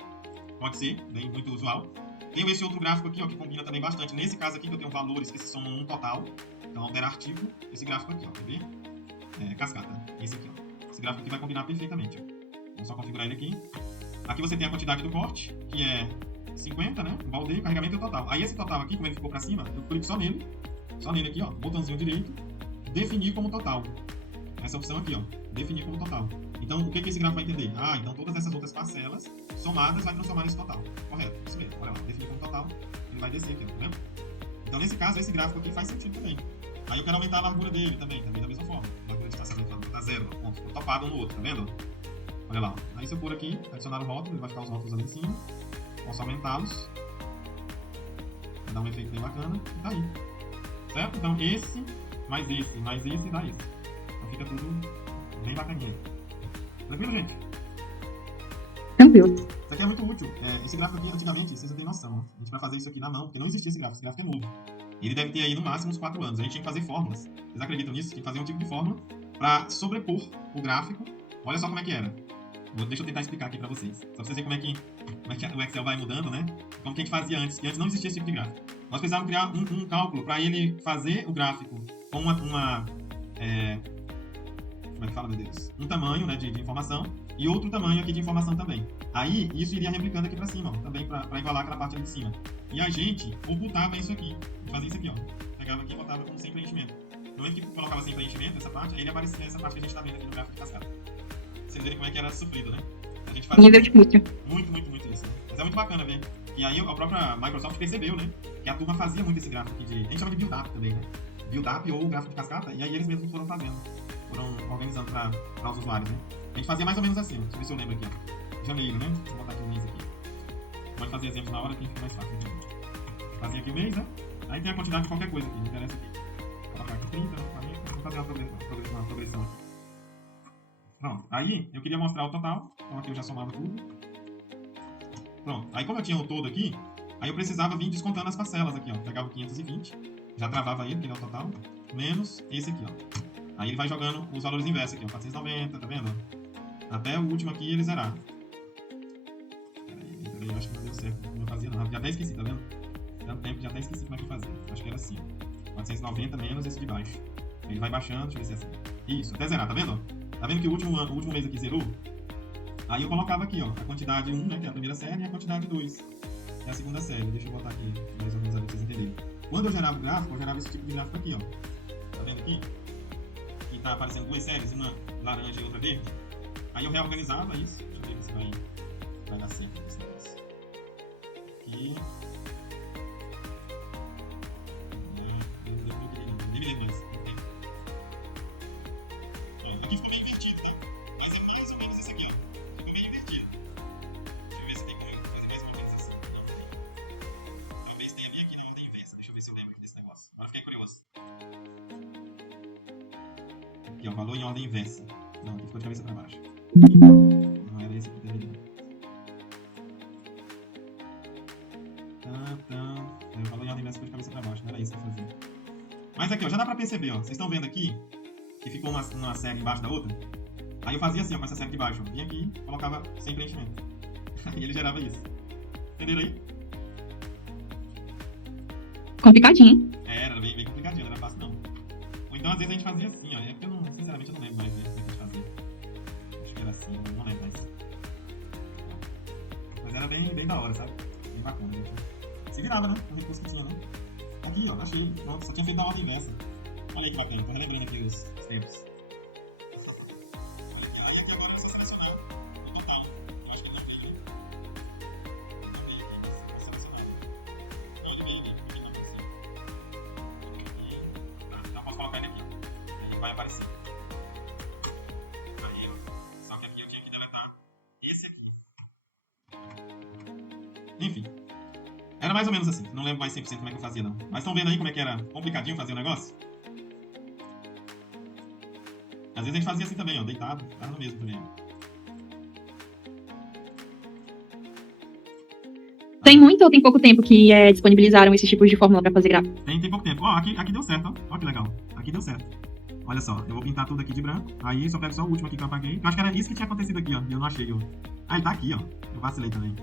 Pode ser, bem muito usual. Tenho esse outro gráfico aqui, ó, que combina também bastante. Nesse caso aqui, que eu tenho valores que se somam num total. Então, alterar tipo, esse gráfico aqui, ó, quer ver? Cascata, esse aqui, ó. Esse gráfico aqui vai combinar perfeitamente, ó. Vamos só configurar ele aqui. Aqui você tem a quantidade do corte, que é 50, né? O baldeio, carregamento e o total. Aí esse total aqui, como ele ficou pra cima, eu clico só nele aqui, ó, botãozinho direito, definir como total. Essa opção aqui, ó, definir como total. Então, o que esse gráfico vai entender? Ah, então todas essas outras parcelas somadas vai transformar nesse total. Correto, isso mesmo. Olha lá, definir como total, ele vai descer aqui, ó, tá vendo? Então, nesse caso, esse gráfico aqui faz sentido também. Aí eu quero aumentar a largura dele também da mesma forma. Largura de espaçamento, vou botar 0, ponto, ficou topado um no outro, tá vendo? Olha lá. Aí se eu for aqui, adicionar o rótulo, ele vai ficar os rótulos ali em cima. Posso aumentá-los. Vai dar um efeito bem bacana. E tá aí. Certo? Então esse, mais esse e dá esse. Então fica tudo bem bacaninha. Tranquilo, gente? Tranquilo. Isso aqui é muito útil. Esse gráfico aqui, antigamente, vocês não têm noção. A gente vai fazer isso aqui na mão, porque não existia esse gráfico é novo. Ele deve ter aí no máximo uns 4 anos. A gente tinha que fazer fórmulas. Vocês acreditam nisso? Tinha que fazer um tipo de fórmula para sobrepor o gráfico. Olha só como é que era. Deixa eu tentar explicar aqui pra vocês. Só pra vocês verem como é que o Excel vai mudando, né? Como que a gente fazia antes, que antes não existia esse tipo de gráfico. Nós precisávamos criar um cálculo para ele fazer o gráfico com como é que fala, meu Deus? Um tamanho, né, de informação e outro tamanho aqui de informação também. Aí, isso iria replicando aqui pra cima, ó, também pra igualar aquela parte ali de cima. E a gente ocultava isso aqui. A gente fazia isso aqui, ó. Pegava aqui e botava como sem preenchimento. No momento que colocava sem preenchimento, essa parte, aí ele aparecia essa parte que a gente tá vendo aqui no gráfico de cascata. Vocês verem como é que era sofrido, né? A gente fazia Nível de custo. muito isso, né? Mas é muito bacana ver. E aí a própria Microsoft percebeu, né? Que a turma fazia muito esse gráfico aqui a gente chama de build-up também, né? Build-up ou gráfico de cascata, e aí eles mesmos foram fazendo. Foram organizando para os usuários, né? A gente fazia mais ou menos assim, deixa eu ver se eu lembro aqui, ó. Janeiro, né? Deixa eu botar aqui o mês aqui. Pode fazer exemplos na hora que fica mais fácil. Fazia aqui o mês, né? Aí tem a quantidade de qualquer coisa aqui, me interessa aqui. Vou colocar aqui 30, 40, vou fazer uma progressão aqui. Pronto, aí eu queria mostrar o total, então aqui eu já somava tudo. Pronto, aí como eu tinha o todo aqui, aí eu precisava vir descontando as parcelas aqui, ó. Pegava o 520, Já travava ele, que ele é o total, menos esse aqui, ó. Aí ele vai jogando os valores inversos aqui, ó. 490, tá vendo? Até o último aqui ele zerar. Peraí, acho que não deu certo como eu fazia não. Já até esqueci, tá vendo? Tanto tempo que já até esqueci como é que eu fazia. Acho que era assim, ó. 490 menos esse de baixo. Aí ele vai baixando, deixa eu ver se é assim. Isso, até zerar, tá vendo? Tá vendo que o último mês aqui zerou? Aí eu colocava aqui, ó, a quantidade 1, né, que é a primeira série, e a quantidade 2, que é a segunda série. Deixa eu botar aqui, mais organizado pra vocês entenderem. Quando eu gerava o gráfico, eu gerava esse tipo de gráfico aqui, ó. Tá vendo aqui? Que tá aparecendo duas séries, uma laranja e outra verde. Aí eu reorganizava isso. Deixa eu ver se vai dar certo esse negócio. Aqui. Nem me lembro disso. Aqui ficou meio invertido, tá? Mas é mais ou menos isso aqui, ó. Ficou meio invertido. Deixa eu ver se tem como fazer mais uma organização. Talvez tenha bem aqui na ordem inversa. Deixa eu ver se eu lembro aqui desse negócio. Agora fiquei curioso. Aqui, ó, valor em ordem inversa. Não, aqui ficou de cabeça pra baixo. Não era esse que deveria. O valor em ordem inversa ficou de cabeça pra baixo. Não era isso que eu fazia. Mas aqui, ó, já dá pra perceber, ó. Vocês estão vendo aqui que ficou uma série embaixo da outra? Aí eu fazia assim, ó, com essa série de baixo. Ó. Vinha aqui, colocava sem preenchimento. Aí ele gerava isso. Entenderam aí? Complicadinho. Era bem complicadinho, não era fácil não. Ou então às vezes a gente fazia assim, ó. É porque eu não, sinceramente, eu não lembro mais o que a gente fazia. Acho que era assim, não lembro mais. Mas era bem da hora, sabe? Bem bacana. Gente. Se virava, né? O recurso que tinha, né? Aqui, ó, achei. Pronto, só tinha feito da ordem inversa. Olha aí que bacana, tô relembrando aqui os tempos. Olha aqui, aí aqui agora é só selecionar o total. Eu acho que ele não veio, né? Não veio aqui, vou selecionar. Não, ele veio, aqui não veio. Então eu posso colocar ele aqui, ó. Ele vai aparecer. Aí, ó. Só que aqui eu tinha que deletar esse aqui. Enfim. Era mais ou menos assim. Não lembro mais 100% como é que eu fazia, não. Mas estão vendo aí como é que era complicadinho fazer o negócio? Às vezes a gente fazia assim também, ó. Deitado. Tava no mesmo também. Tem muito ou tem pouco tempo que disponibilizaram esses tipos de fórmula pra fazer gráfico? Tem pouco tempo. Ó, aqui deu certo, ó. Ó que legal. Aqui deu certo. Olha só, eu vou pintar tudo aqui de branco. Aí só pego só o último aqui que eu apaguei. Eu acho que era isso que tinha acontecido aqui, ó. E eu não achei, ó. Ah, ele tá aqui, ó. Eu vacilei também.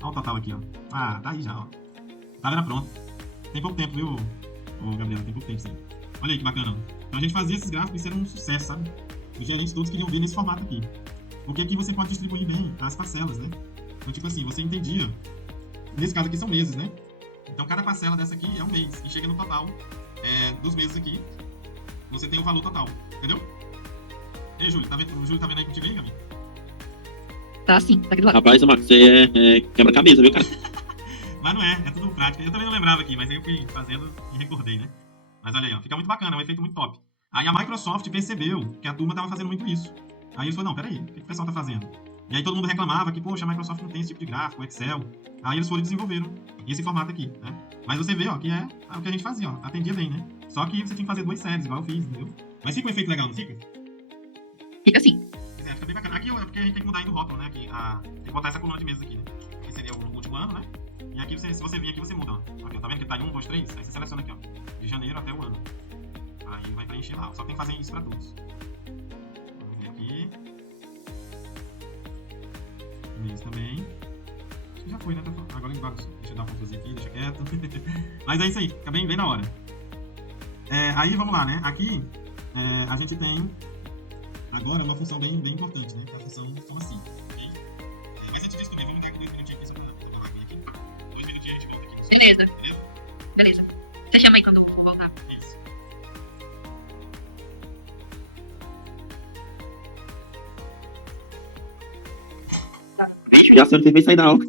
Olha o total aqui, ó. Ah, tá aí já, ó. Tá vendo? Pronto. Tem pouco tempo, viu, ô Gabriela? Tem pouco tempo isso aí. Olha aí que bacana. Então a gente fazia esses gráficos e isso era um sucesso, sabe? Os gerentes todos queriam ver nesse formato aqui. Porque aqui você pode distribuir bem as parcelas, né? Então, tipo assim, você entendia. Nesse caso aqui são meses, né? Então cada parcela dessa aqui é um mês. E chega no total dos meses aqui. Você tem o valor total. Entendeu? Ei, Júlio, tá vendo? O Júlio tá vendo aí contigo aí, Gabi? Tá sim, tá aqui do lado. Rapaz, Marcos, você é quebra-cabeça, viu, cara? Mas não é tudo prática. Eu também não lembrava aqui, mas aí eu fui fazendo e recordei, né? Mas olha aí, ó, fica muito bacana, é um efeito muito top. Aí a Microsoft percebeu que a turma tava fazendo muito isso. Aí eles falaram, não, peraí, o que o pessoal tá fazendo? E aí todo mundo reclamava que, poxa, a Microsoft não tem esse tipo de gráfico, Excel. Aí eles foram e desenvolveram esse formato aqui, né? Mas você vê, ó, que é o que a gente fazia, ó, atendia bem, né? Só que você tinha que fazer 2 séries, igual eu fiz, entendeu? Mas fica um efeito legal, não fica? Fica assim. Fica bem bacana. Aqui é porque a gente tem que mudar ainda o rótulo, né? Tem que botar essa coluna de mesas aqui, né? Que seria o último ano, né? E aqui, se você vir aqui, você muda, ó. Aqui, tá vendo que tá em 1, 2, 3? Aí você seleciona aqui, ó. De janeiro até o ano. Aí vai preencher lá. Só tem que fazer isso pra todos. Vamos ver aqui. Mês também. Acho que já foi, né? Agora ele bagunçou. Deixa eu dar um pontozinho aqui, deixa quieto. Mas é isso aí. Fica bem na hora. Aí, vamos lá, né? Aqui, a gente tem agora uma função bem importante, né? Que é a função assim. Ok? Mas antes disso também, vamos dar 2 minutinhos aqui só pra tomar água aqui. 2 minutinhos a gente volta aqui. Beleza. Beleza? Beleza. Você chama aí quando for voltar. Isso. Bicho, já sei onde você fez sair da aula.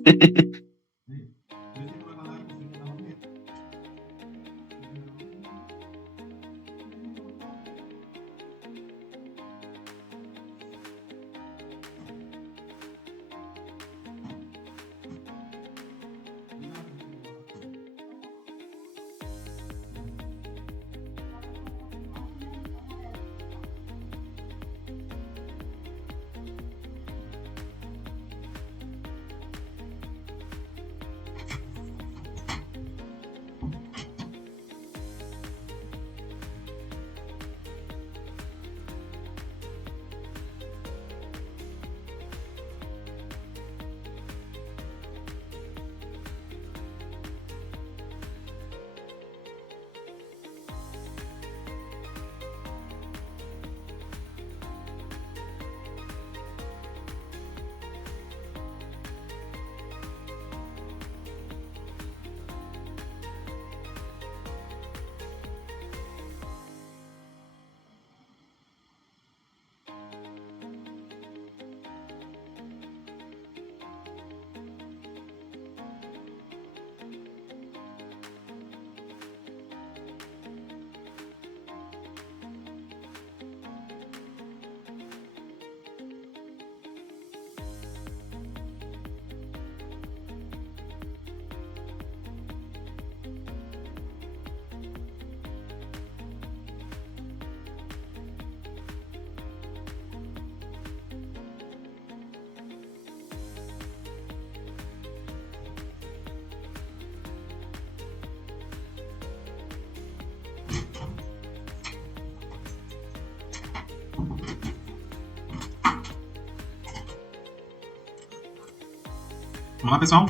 Vamos lá, pessoal?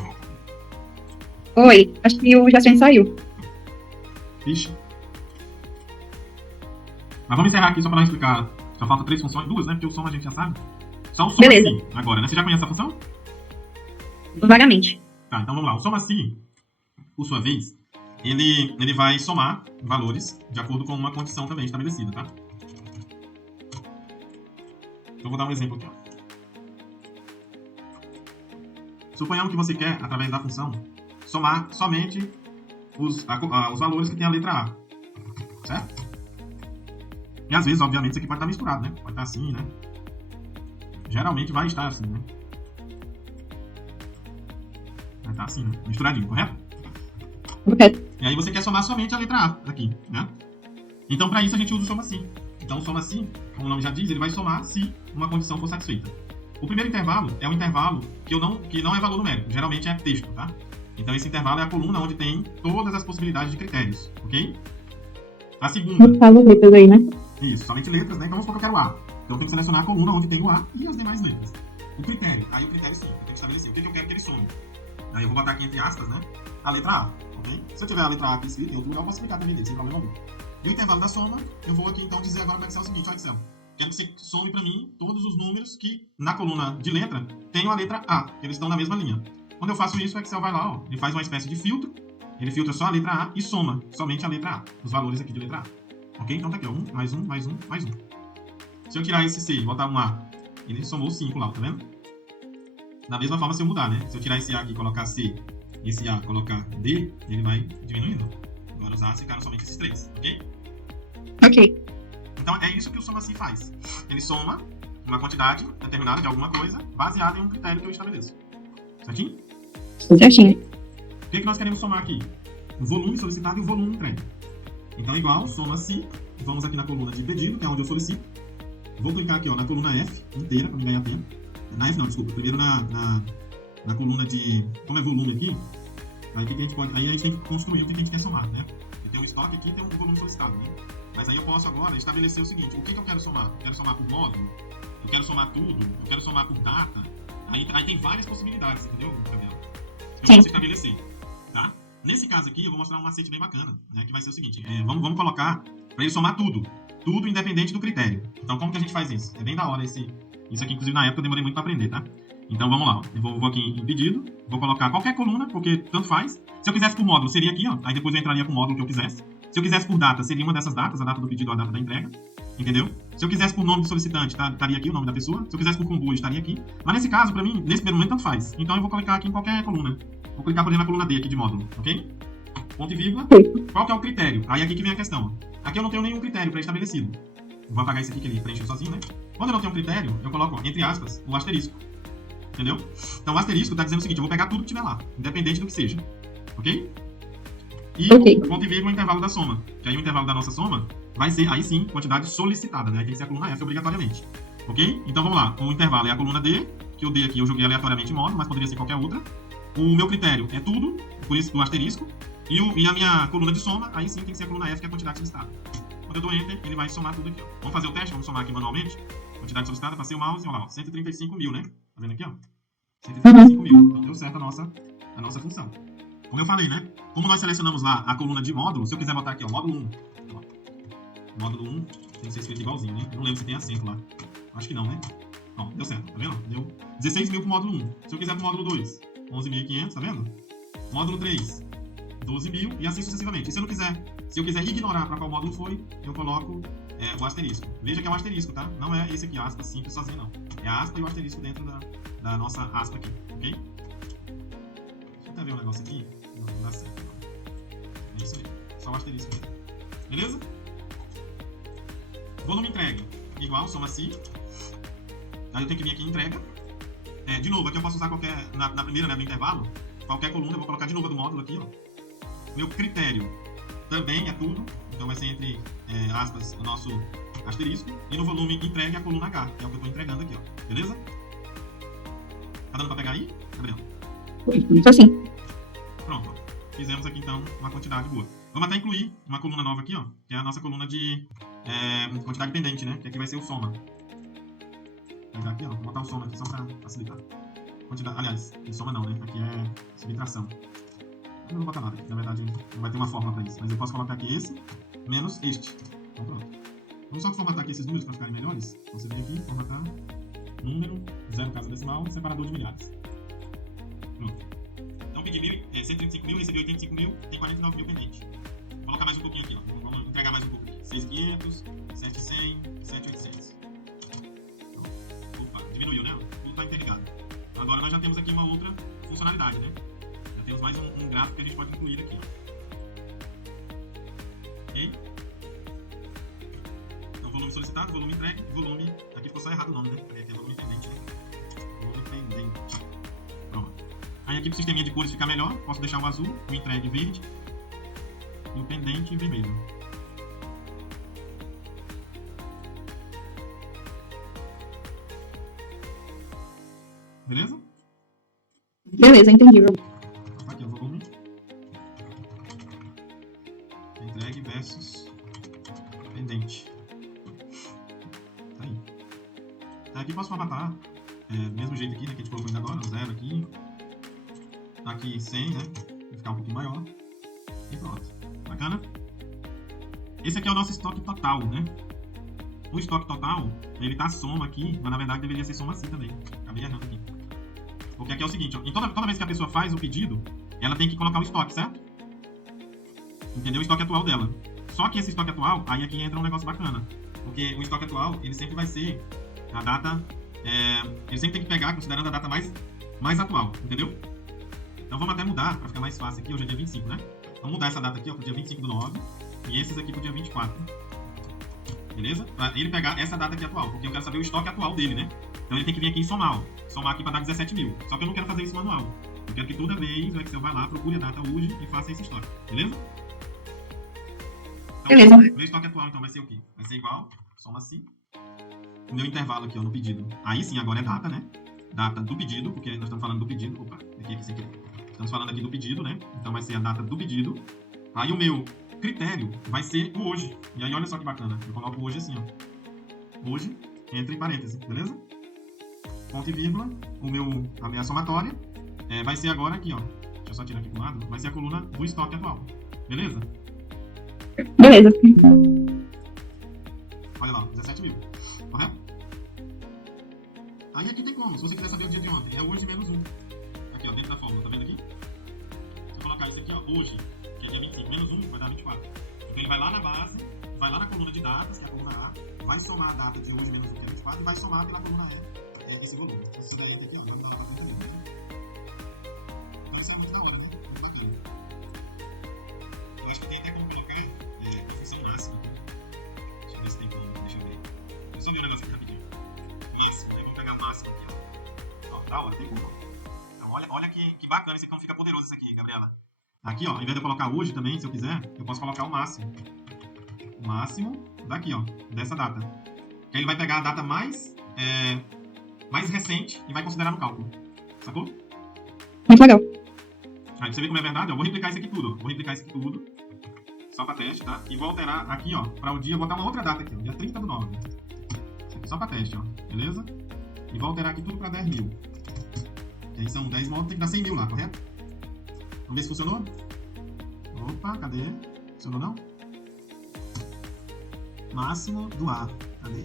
Oi, acho que o Jaciane saiu. Ixi. Mas vamos encerrar aqui só para não explicar. Só falta 3 funções, 2, né? Porque o soma a gente já sabe. Só o soma Beleza. si agora, né? Você já conhece a função? Vagamente. Tá, então vamos lá. O soma si, por sua vez, ele vai somar valores de acordo com uma condição também estabelecida, tá? Eu vou dar um exemplo aqui, ó. Suponhamos que você quer, através da função, somar somente os valores que tem a letra A, certo? E às vezes, obviamente, isso aqui pode estar misturado, né? Pode estar assim, né? Geralmente vai estar assim, né? Vai estar assim, né? Misturadinho, correto? Correto. E aí você quer somar somente a letra A aqui, né? Então, para isso, a gente usa o soma si. Então, o soma si, como o nome já diz, ele vai somar se uma condição for satisfeita. O primeiro intervalo é um intervalo que não é valor numérico, geralmente é texto, tá? Então, esse intervalo é a coluna onde tem todas as possibilidades de critérios, ok? A segunda... Fala letras aí, né? Isso, somente letras, né? Então vamos supor que eu quero A. Então eu tenho que selecionar a coluna onde tem o A e as demais letras. O critério, aí o critério sim, eu tenho que estabelecer o que eu quero que ele some. Aí eu vou botar aqui entre aspas, né? A letra A, ok? Se eu tiver a letra A aqui escrita em outro lugar, eu posso explicar também dele, sem problema algum. E o intervalo da soma, eu vou aqui então dizer agora para o Excel o seguinte, ó Excel. Quero que você some para mim todos os números que na coluna de letra tenham a letra A, que eles estão na mesma linha. Quando eu faço isso, o Excel vai lá, ó, ele faz uma espécie de filtro, ele filtra só a letra A e soma somente a letra A, os valores aqui de letra A. Ok? Então tá aqui, ó, 1, mais 1, mais 1, mais 1. Se eu tirar esse C e botar um A, ele somou 5 lá, tá vendo? Da mesma forma, se eu mudar, né? Se eu tirar esse A aqui e colocar C, esse A colocar D, ele vai diminuindo. Agora os A's ficaram somente esses 3, ok? Ok. Então é isso que o soma si faz. Ele soma uma quantidade determinada de alguma coisa baseada em um critério que eu estabeleço. Certinho? Certinho. O que nós queremos somar aqui? O volume solicitado e o volume entregue. Então, igual, soma si. Vamos aqui na coluna de pedido, que é onde eu solicito. Vou clicar aqui ó, na coluna F inteira, para me ganhar tempo. Na F não, desculpa. Primeiro na coluna de... Como é volume aqui, aí, que a gente pode, aí a gente tem que construir o que a gente quer somar, né? Tem um estoque aqui e tem um volume solicitado, né? Mas aí eu posso agora estabelecer o seguinte, o que eu quero somar? Eu quero somar por módulo? Eu quero somar tudo? Eu quero somar por data? Aí tem várias possibilidades, entendeu, Gabriela? Eu posso estabelecer, tá? Nesse caso aqui, eu vou mostrar um macete bem bacana, né? Que vai ser o seguinte, vamos colocar para ele somar tudo. Tudo independente do critério. Então, como que a gente faz isso? É bem da hora isso aqui, inclusive na época eu demorei muito para aprender, tá? Então, vamos lá. Eu vou aqui em pedido, vou colocar qualquer coluna, porque tanto faz. Se eu quisesse por módulo, seria aqui, ó. Aí depois eu entraria com o módulo que eu quisesse. Se eu quisesse por data, seria uma dessas datas, a data do pedido ou a data da entrega. Entendeu? Se eu quisesse por nome do solicitante, estaria aqui o nome da pessoa. Se eu quisesse por comboio, estaria aqui. Mas nesse caso, para mim, nesse primeiro momento, tanto faz. Então eu vou clicar aqui em qualquer coluna. Vou clicar, por exemplo, na coluna D aqui de módulo, ok? Ponto e vírgula. Qual que é o critério? Aí aqui que vem a questão. Aqui eu não tenho nenhum critério pré-estabelecido. Vou apagar esse aqui que ele preencheu sozinho, né? Quando eu não tenho um critério, eu coloco, ó, entre aspas, o asterisco. Entendeu? Então o asterisco está dizendo o seguinte, eu vou pegar tudo que tiver lá, independente do que seja. Ok? E o ponto e vírgula é o intervalo da soma. Que aí o intervalo da nossa soma vai ser, aí sim, quantidade solicitada, né? Tem que ser a coluna F obrigatoriamente. Ok? Então vamos lá. O intervalo é a coluna D, que o D aqui eu joguei aleatoriamente em módulo, mas poderia ser qualquer outra. O meu critério é tudo, por isso do asterisco. E a minha coluna de soma, aí sim tem que ser a coluna F, que é a quantidade solicitada. Quando eu dou Enter, ele vai somar tudo aqui, ó. Vamos fazer o teste, vamos somar aqui manualmente. Quantidade solicitada, passei o mouse, olha lá, ó, 135 mil, né? Tá vendo aqui, ó? 135 mil. Então deu certo a nossa função. Como eu falei, né? Como nós selecionamos lá a coluna de módulo, se eu quiser botar aqui, ó, módulo 1. Ó, módulo 1 tem que ser escrito igualzinho, né? Eu não lembro se tem acento lá. Acho que não, né? Ó, deu certo, tá vendo? Deu 16 mil pro módulo 1. Se eu quiser pro módulo 2, 11.500, tá vendo? Módulo 3, 12 mil e assim sucessivamente. E se eu quiser ignorar para qual módulo foi, eu coloco o asterisco. Veja que é o asterisco, tá? Não é esse aqui, a aspa simples sozinho, não. É a aspa e o asterisco dentro da nossa aspa aqui, ok? Deixa eu até ver um negócio aqui. Não dá certo, não. É isso aí. Só o asterisco mesmo. Beleza? Volume entregue. Igual, soma si. Aí eu tenho que vir aqui em entrega. De novo, aqui eu posso usar qualquer... Na primeira, né, do intervalo, qualquer coluna, eu vou colocar de novo a do módulo aqui, ó. Meu critério também é tudo, então vai ser entre aspas o nosso asterisco, e no volume entregue a coluna H, que é o que eu estou entregando aqui, ó. Beleza? Tá dando para pegar aí, Gabriel? Isso assim. Pronto, ó. Fizemos aqui então uma quantidade boa. Vamos até incluir uma coluna nova aqui, ó, que é a nossa coluna de quantidade pendente, né? Que aqui vai ser o soma. Vou pegar aqui, ó, vou botar o soma aqui só para facilitar. quantidade, aliás, em soma não, né? Aqui é subtração. Eu não vou botar nada, na verdade não vai ter uma fórmula para isso, mas eu posso colocar aqui esse menos este. Então pronto. Vamos só formatar aqui esses números para ficarem melhores. Então você vem aqui, formatar número, 0 casa decimal, separador de milhares. Pronto. Então pedi 135 mil, recebi 85 mil, tem 49 mil pendente. Vou colocar mais um pouquinho aqui, ó. Vamos entregar mais um pouco aqui. 6.500, 7.100, 7.800. Opa, diminuiu, né? Tudo está interligado. Agora nós já temos aqui uma outra funcionalidade, né? Já temos mais um gráfico que a gente pode incluir aqui, ó. Ok? Então, volume solicitado, volume entregue, volume... Aqui ficou só errado o nome, né? Tem volume pendente, né? Volume pendente. Pronto. Aí aqui para o sisteminha de cores ficar melhor, posso deixar o azul, o entregue verde e o pendente vermelho. Beleza? Beleza, entendi. Aqui é o volume. Entregue versus pendente. Tá aí. Aqui posso formatar do mesmo jeito aqui, né, que a gente colocou ainda agora, 0 aqui. Aqui 100, né? Vai ficar um pouquinho maior. E pronto. Bacana? Esse aqui é o nosso estoque total, né? O estoque total, ele tá soma aqui, mas na verdade deveria ser soma assim também. Acabei errando aqui. Porque aqui é o seguinte, ó, toda vez que a pessoa faz o pedido, ela tem que colocar o estoque, certo? Entendeu? O estoque atual dela. Só que esse estoque atual, aí aqui entra um negócio bacana. Porque o estoque atual, ele sempre vai ser a data... ele sempre tem que pegar, considerando a data mais atual, entendeu? Então vamos até mudar, para ficar mais fácil aqui. Hoje é dia 25, né? Vamos mudar essa data aqui, ó, pro dia 25/9. E esses aqui pro dia 24. Beleza? Para ele pegar essa data aqui atual, porque eu quero saber o estoque atual dele, né? Então ele tem que vir aqui e somar, ó. Somar aqui para dar 17 mil. Só que eu não quero fazer isso manual. Eu quero que toda vez o Excel vai lá, procure a data hoje e faça esse estoque. Beleza? Então, Beleza. o meu estoque atual, então, vai ser o quê? Vai ser igual, soma-se. O meu intervalo aqui, ó, no pedido. Aí sim, agora é data, né? Data do pedido, porque nós estamos falando do pedido. Opa, aqui sem querer. Estamos falando aqui do pedido, né? Então vai ser a data do pedido. Aí o meu critério vai ser o hoje. E aí olha só que bacana. Eu coloco hoje assim, ó. Hoje, entre parênteses, beleza? Ponto e vírgula. A minha somatória vai ser agora aqui, ó. Deixa eu só tirar aqui pro lado. Vai ser a coluna do estoque atual. Beleza? Beleza. Olha lá, 17 mil. Correto? Aí aqui tem como. Se você quiser saber o dia de ontem, é hoje menos 1. Aqui, ó, dentro da fórmula. Tá vendo aqui? Se eu colocar isso aqui, ó, hoje, que é dia 25, menos 1, vai dar 24. Então ele vai lá na base, vai lá na coluna de datas, que é a coluna A, vai somar a data de hoje menos 1, que é 24, e vai somar pela coluna E, esse volume. Isso daí aqui, ó, vai dar uma conta linda, né? Então isso é muito da hora, né? Muito bacana. Eu acho que tem até como colocar a função máxima aqui. Deixa eu ver se tem como, deixa eu ver. Eu só vi um negócio aqui rapidinho. Máximo, né? Vamos pegar máximo aqui, ó. Ó, da hora, tem como. Então olha que bacana isso aqui, como fica poderoso isso aqui, Gabriela. Aqui, ó, ao invés de eu colocar hoje também, se eu quiser, eu posso colocar o máximo. O máximo daqui, ó, dessa data. Que aí ele vai pegar a data mais recente e vai considerar no cálculo. Sacou? Muito legal. Aí você vê como é verdade, ó. Vou replicar isso aqui tudo, ó. Vou replicar isso aqui tudo. Só pra teste, tá? E vou alterar aqui, ó, para o dia, vou botar uma outra data aqui, ó, dia 30/9. Isso aqui só pra teste, ó. Beleza? E vou alterar aqui tudo pra 10 mil. Que aí são 10 modos, tem que dar 100 mil lá, correto? Vamos ver se funcionou? Opa, cadê? Funcionou não? Máximo do A. Cadê?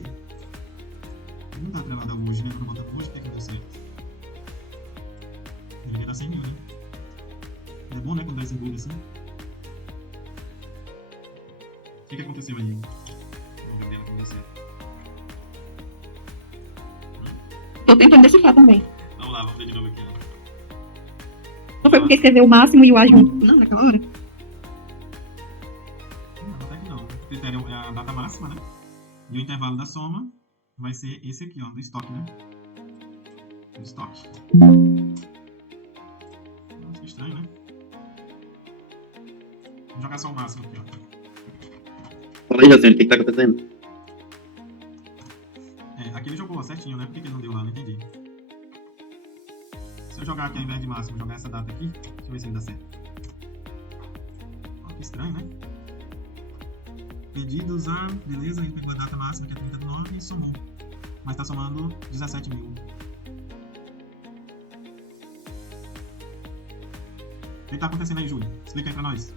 Não tá atrelado a hoje, né? Quando bota hoje, tem que dar certo. Deveria dar 100 mil, né? É bom, né? Quando dá esse bug assim. O que aconteceu aí? Vamos ver dela com você. Tô tentando decifrar também. Vamos lá, vamos ver de novo aqui, ó. Não foi porque escreveu o máximo e o A junto, não, naquela hora? Não, até que não. O critério é a data máxima, né? E o intervalo da soma vai ser esse aqui, ó, do estoque, né? Do estoque. Nossa, que estranho, né? Vamos jogar só o máximo aqui, ó. Fala aí, Jacene, o que tá acontecendo? Aqui ele jogou certinho, né? Por que ele não deu lá? Não entendi. Se eu jogar aqui ao invés de máximo, jogar essa data aqui, deixa eu ver se ele dá certo. Ó, que estranho, né? Pedidos a... Beleza, ele pegou a data máxima, que é 30/9, e somou. Mas tá somando 17 mil. que tá acontecendo aí, Júlio? Explica aí pra nós.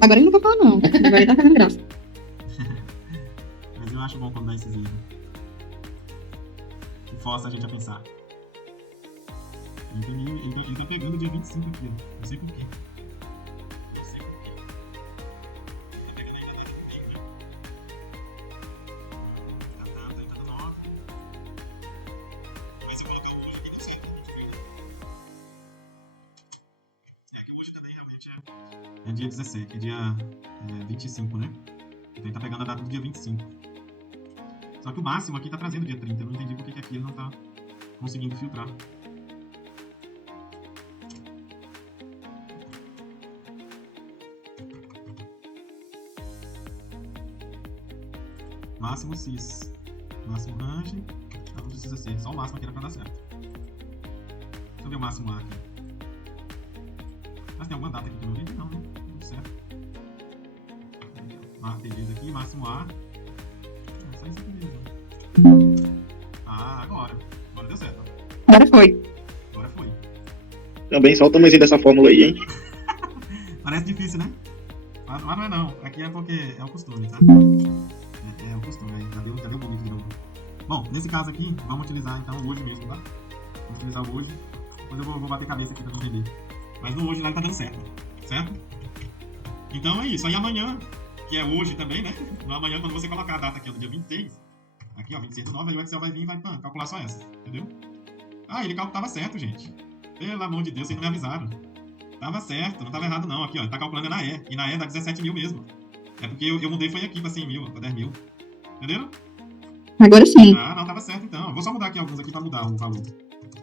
Agora ele não vai falar, não. Agora ele tá fazendo graça. Mas eu acho bom quando dá esses erros. Que força a gente a pensar. Ele tem pegando dia 25 aqui, ó. Não sei por quê. Não sei por quê. Ele pega na dele no meio, né? Tá 9. Mas eu coloquei hoje aqui, não sei o que foi, né? É que hoje também realmente é dia 17, é dia 25, né? Então ele tá pegando a data do dia 25. Só que o máximo aqui tá trazendo dia 30. Eu não entendi por que aqui ele não tá conseguindo filtrar. Máximo cis. Máximo range. Não precisa ser. Só o máximo aqui era pra dar certo. Deixa eu ver o máximo A aqui. Mas tem alguma data aqui que eu não vi? Não, né? Tudo certo. TGs aqui, máximo A. É só isso aqui mesmo. Ah, agora. Agora deu certo. Agora foi. Agora foi. Também só o tamanhozinho dessa fórmula aí, hein? Parece difícil, né? Mas não é não. Aqui é porque é o costume, tá? É o costume. Aí já deu bonito de novo. Bom, nesse caso aqui, vamos utilizar então hoje mesmo, tá? Vamos utilizar o hoje. Depois eu vou bater cabeça aqui pra não entender. Mas no hoje lá tá dando certo. Certo? Então é isso. Aí amanhã, que é hoje também, né? No amanhã, quando você colocar a data aqui, ó, do dia 26, aqui ó, 26/9, aí o Excel vai vir e vai calcular só essa, entendeu? Ah, ele tava certo, gente. Pelo amor de Deus, vocês não me avisaram. Tava certo, não tava errado não. Aqui ó, ele tá calculando na E, e na E dá 17 mil mesmo. É porque eu mudei foi aqui pra 100 mil, pra 10 mil. Entenderam? Agora sim. Ah, não, tava certo então. Eu vou só mudar aqui alguns aqui pra mudar o valor.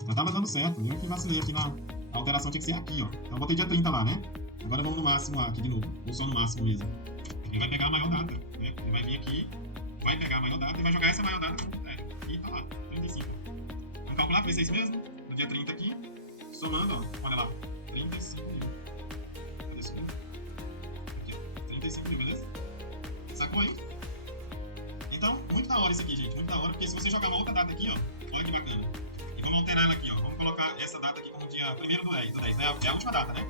Mas tava dando certo, eu que vacilei aqui na alteração, tinha que ser aqui, ó. Então eu botei dia 30 lá, né? Agora vamos no máximo aqui de novo, ou só no máximo mesmo. Ele vai pegar a maior data, né? Ele vai vir aqui, vai pegar a maior data e vai jogar essa maior data como critério. E tá lá, 35. Vamos calcular pra ver se é isso mesmo? No dia 30 aqui, somando, ó, olha lá, 35 mil. Cadê isso? Aqui, ó, 35 mil, beleza? Sacou aí? Então, muito da hora isso aqui, gente, muito da hora, porque se você jogar uma outra data aqui, ó, olha que bacana. E vamos alterar ela aqui, ó, vamos colocar essa data aqui como dia 1º do 10, né? É a última data, né?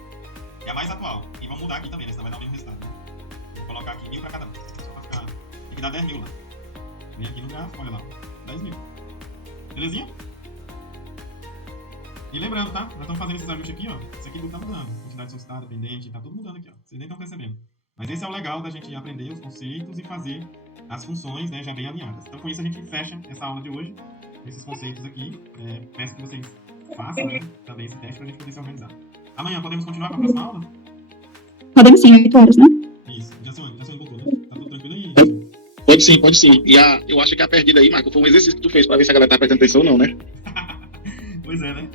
É a mais atual. E vamos mudar aqui também, né? Senão vai dar o mesmo resultado. Vou colocar aqui 1000 pra cada um. Só pra ficar. Tem que dar 10 mil lá. Vem aqui no gráfico, olha lá. 10 mil. Belezinha? E lembrando, tá? Nós estamos fazendo esses ajustes aqui, ó. Isso aqui tudo tá mudando. Quantidade solicitada, pendente, tá tudo mudando aqui, ó. Vocês nem estão percebendo. Mas esse é o legal da gente aprender os conceitos e fazer as funções, né, já bem alinhadas. Então, com isso, a gente fecha essa aula de hoje. Esses conceitos aqui. Peço que vocês façam, né, também esse teste pra gente poder se organizar. Amanhã podemos continuar com a próxima aula? Podemos sim, 8 horas, né? Isso. Já se voltou, né? Tá tudo tranquilo aí? Pode sim. E eu acho que a perdida aí, Marco, foi um exercício que tu fez pra ver se a galera tá prestando atenção ou não, né? Pois é, né?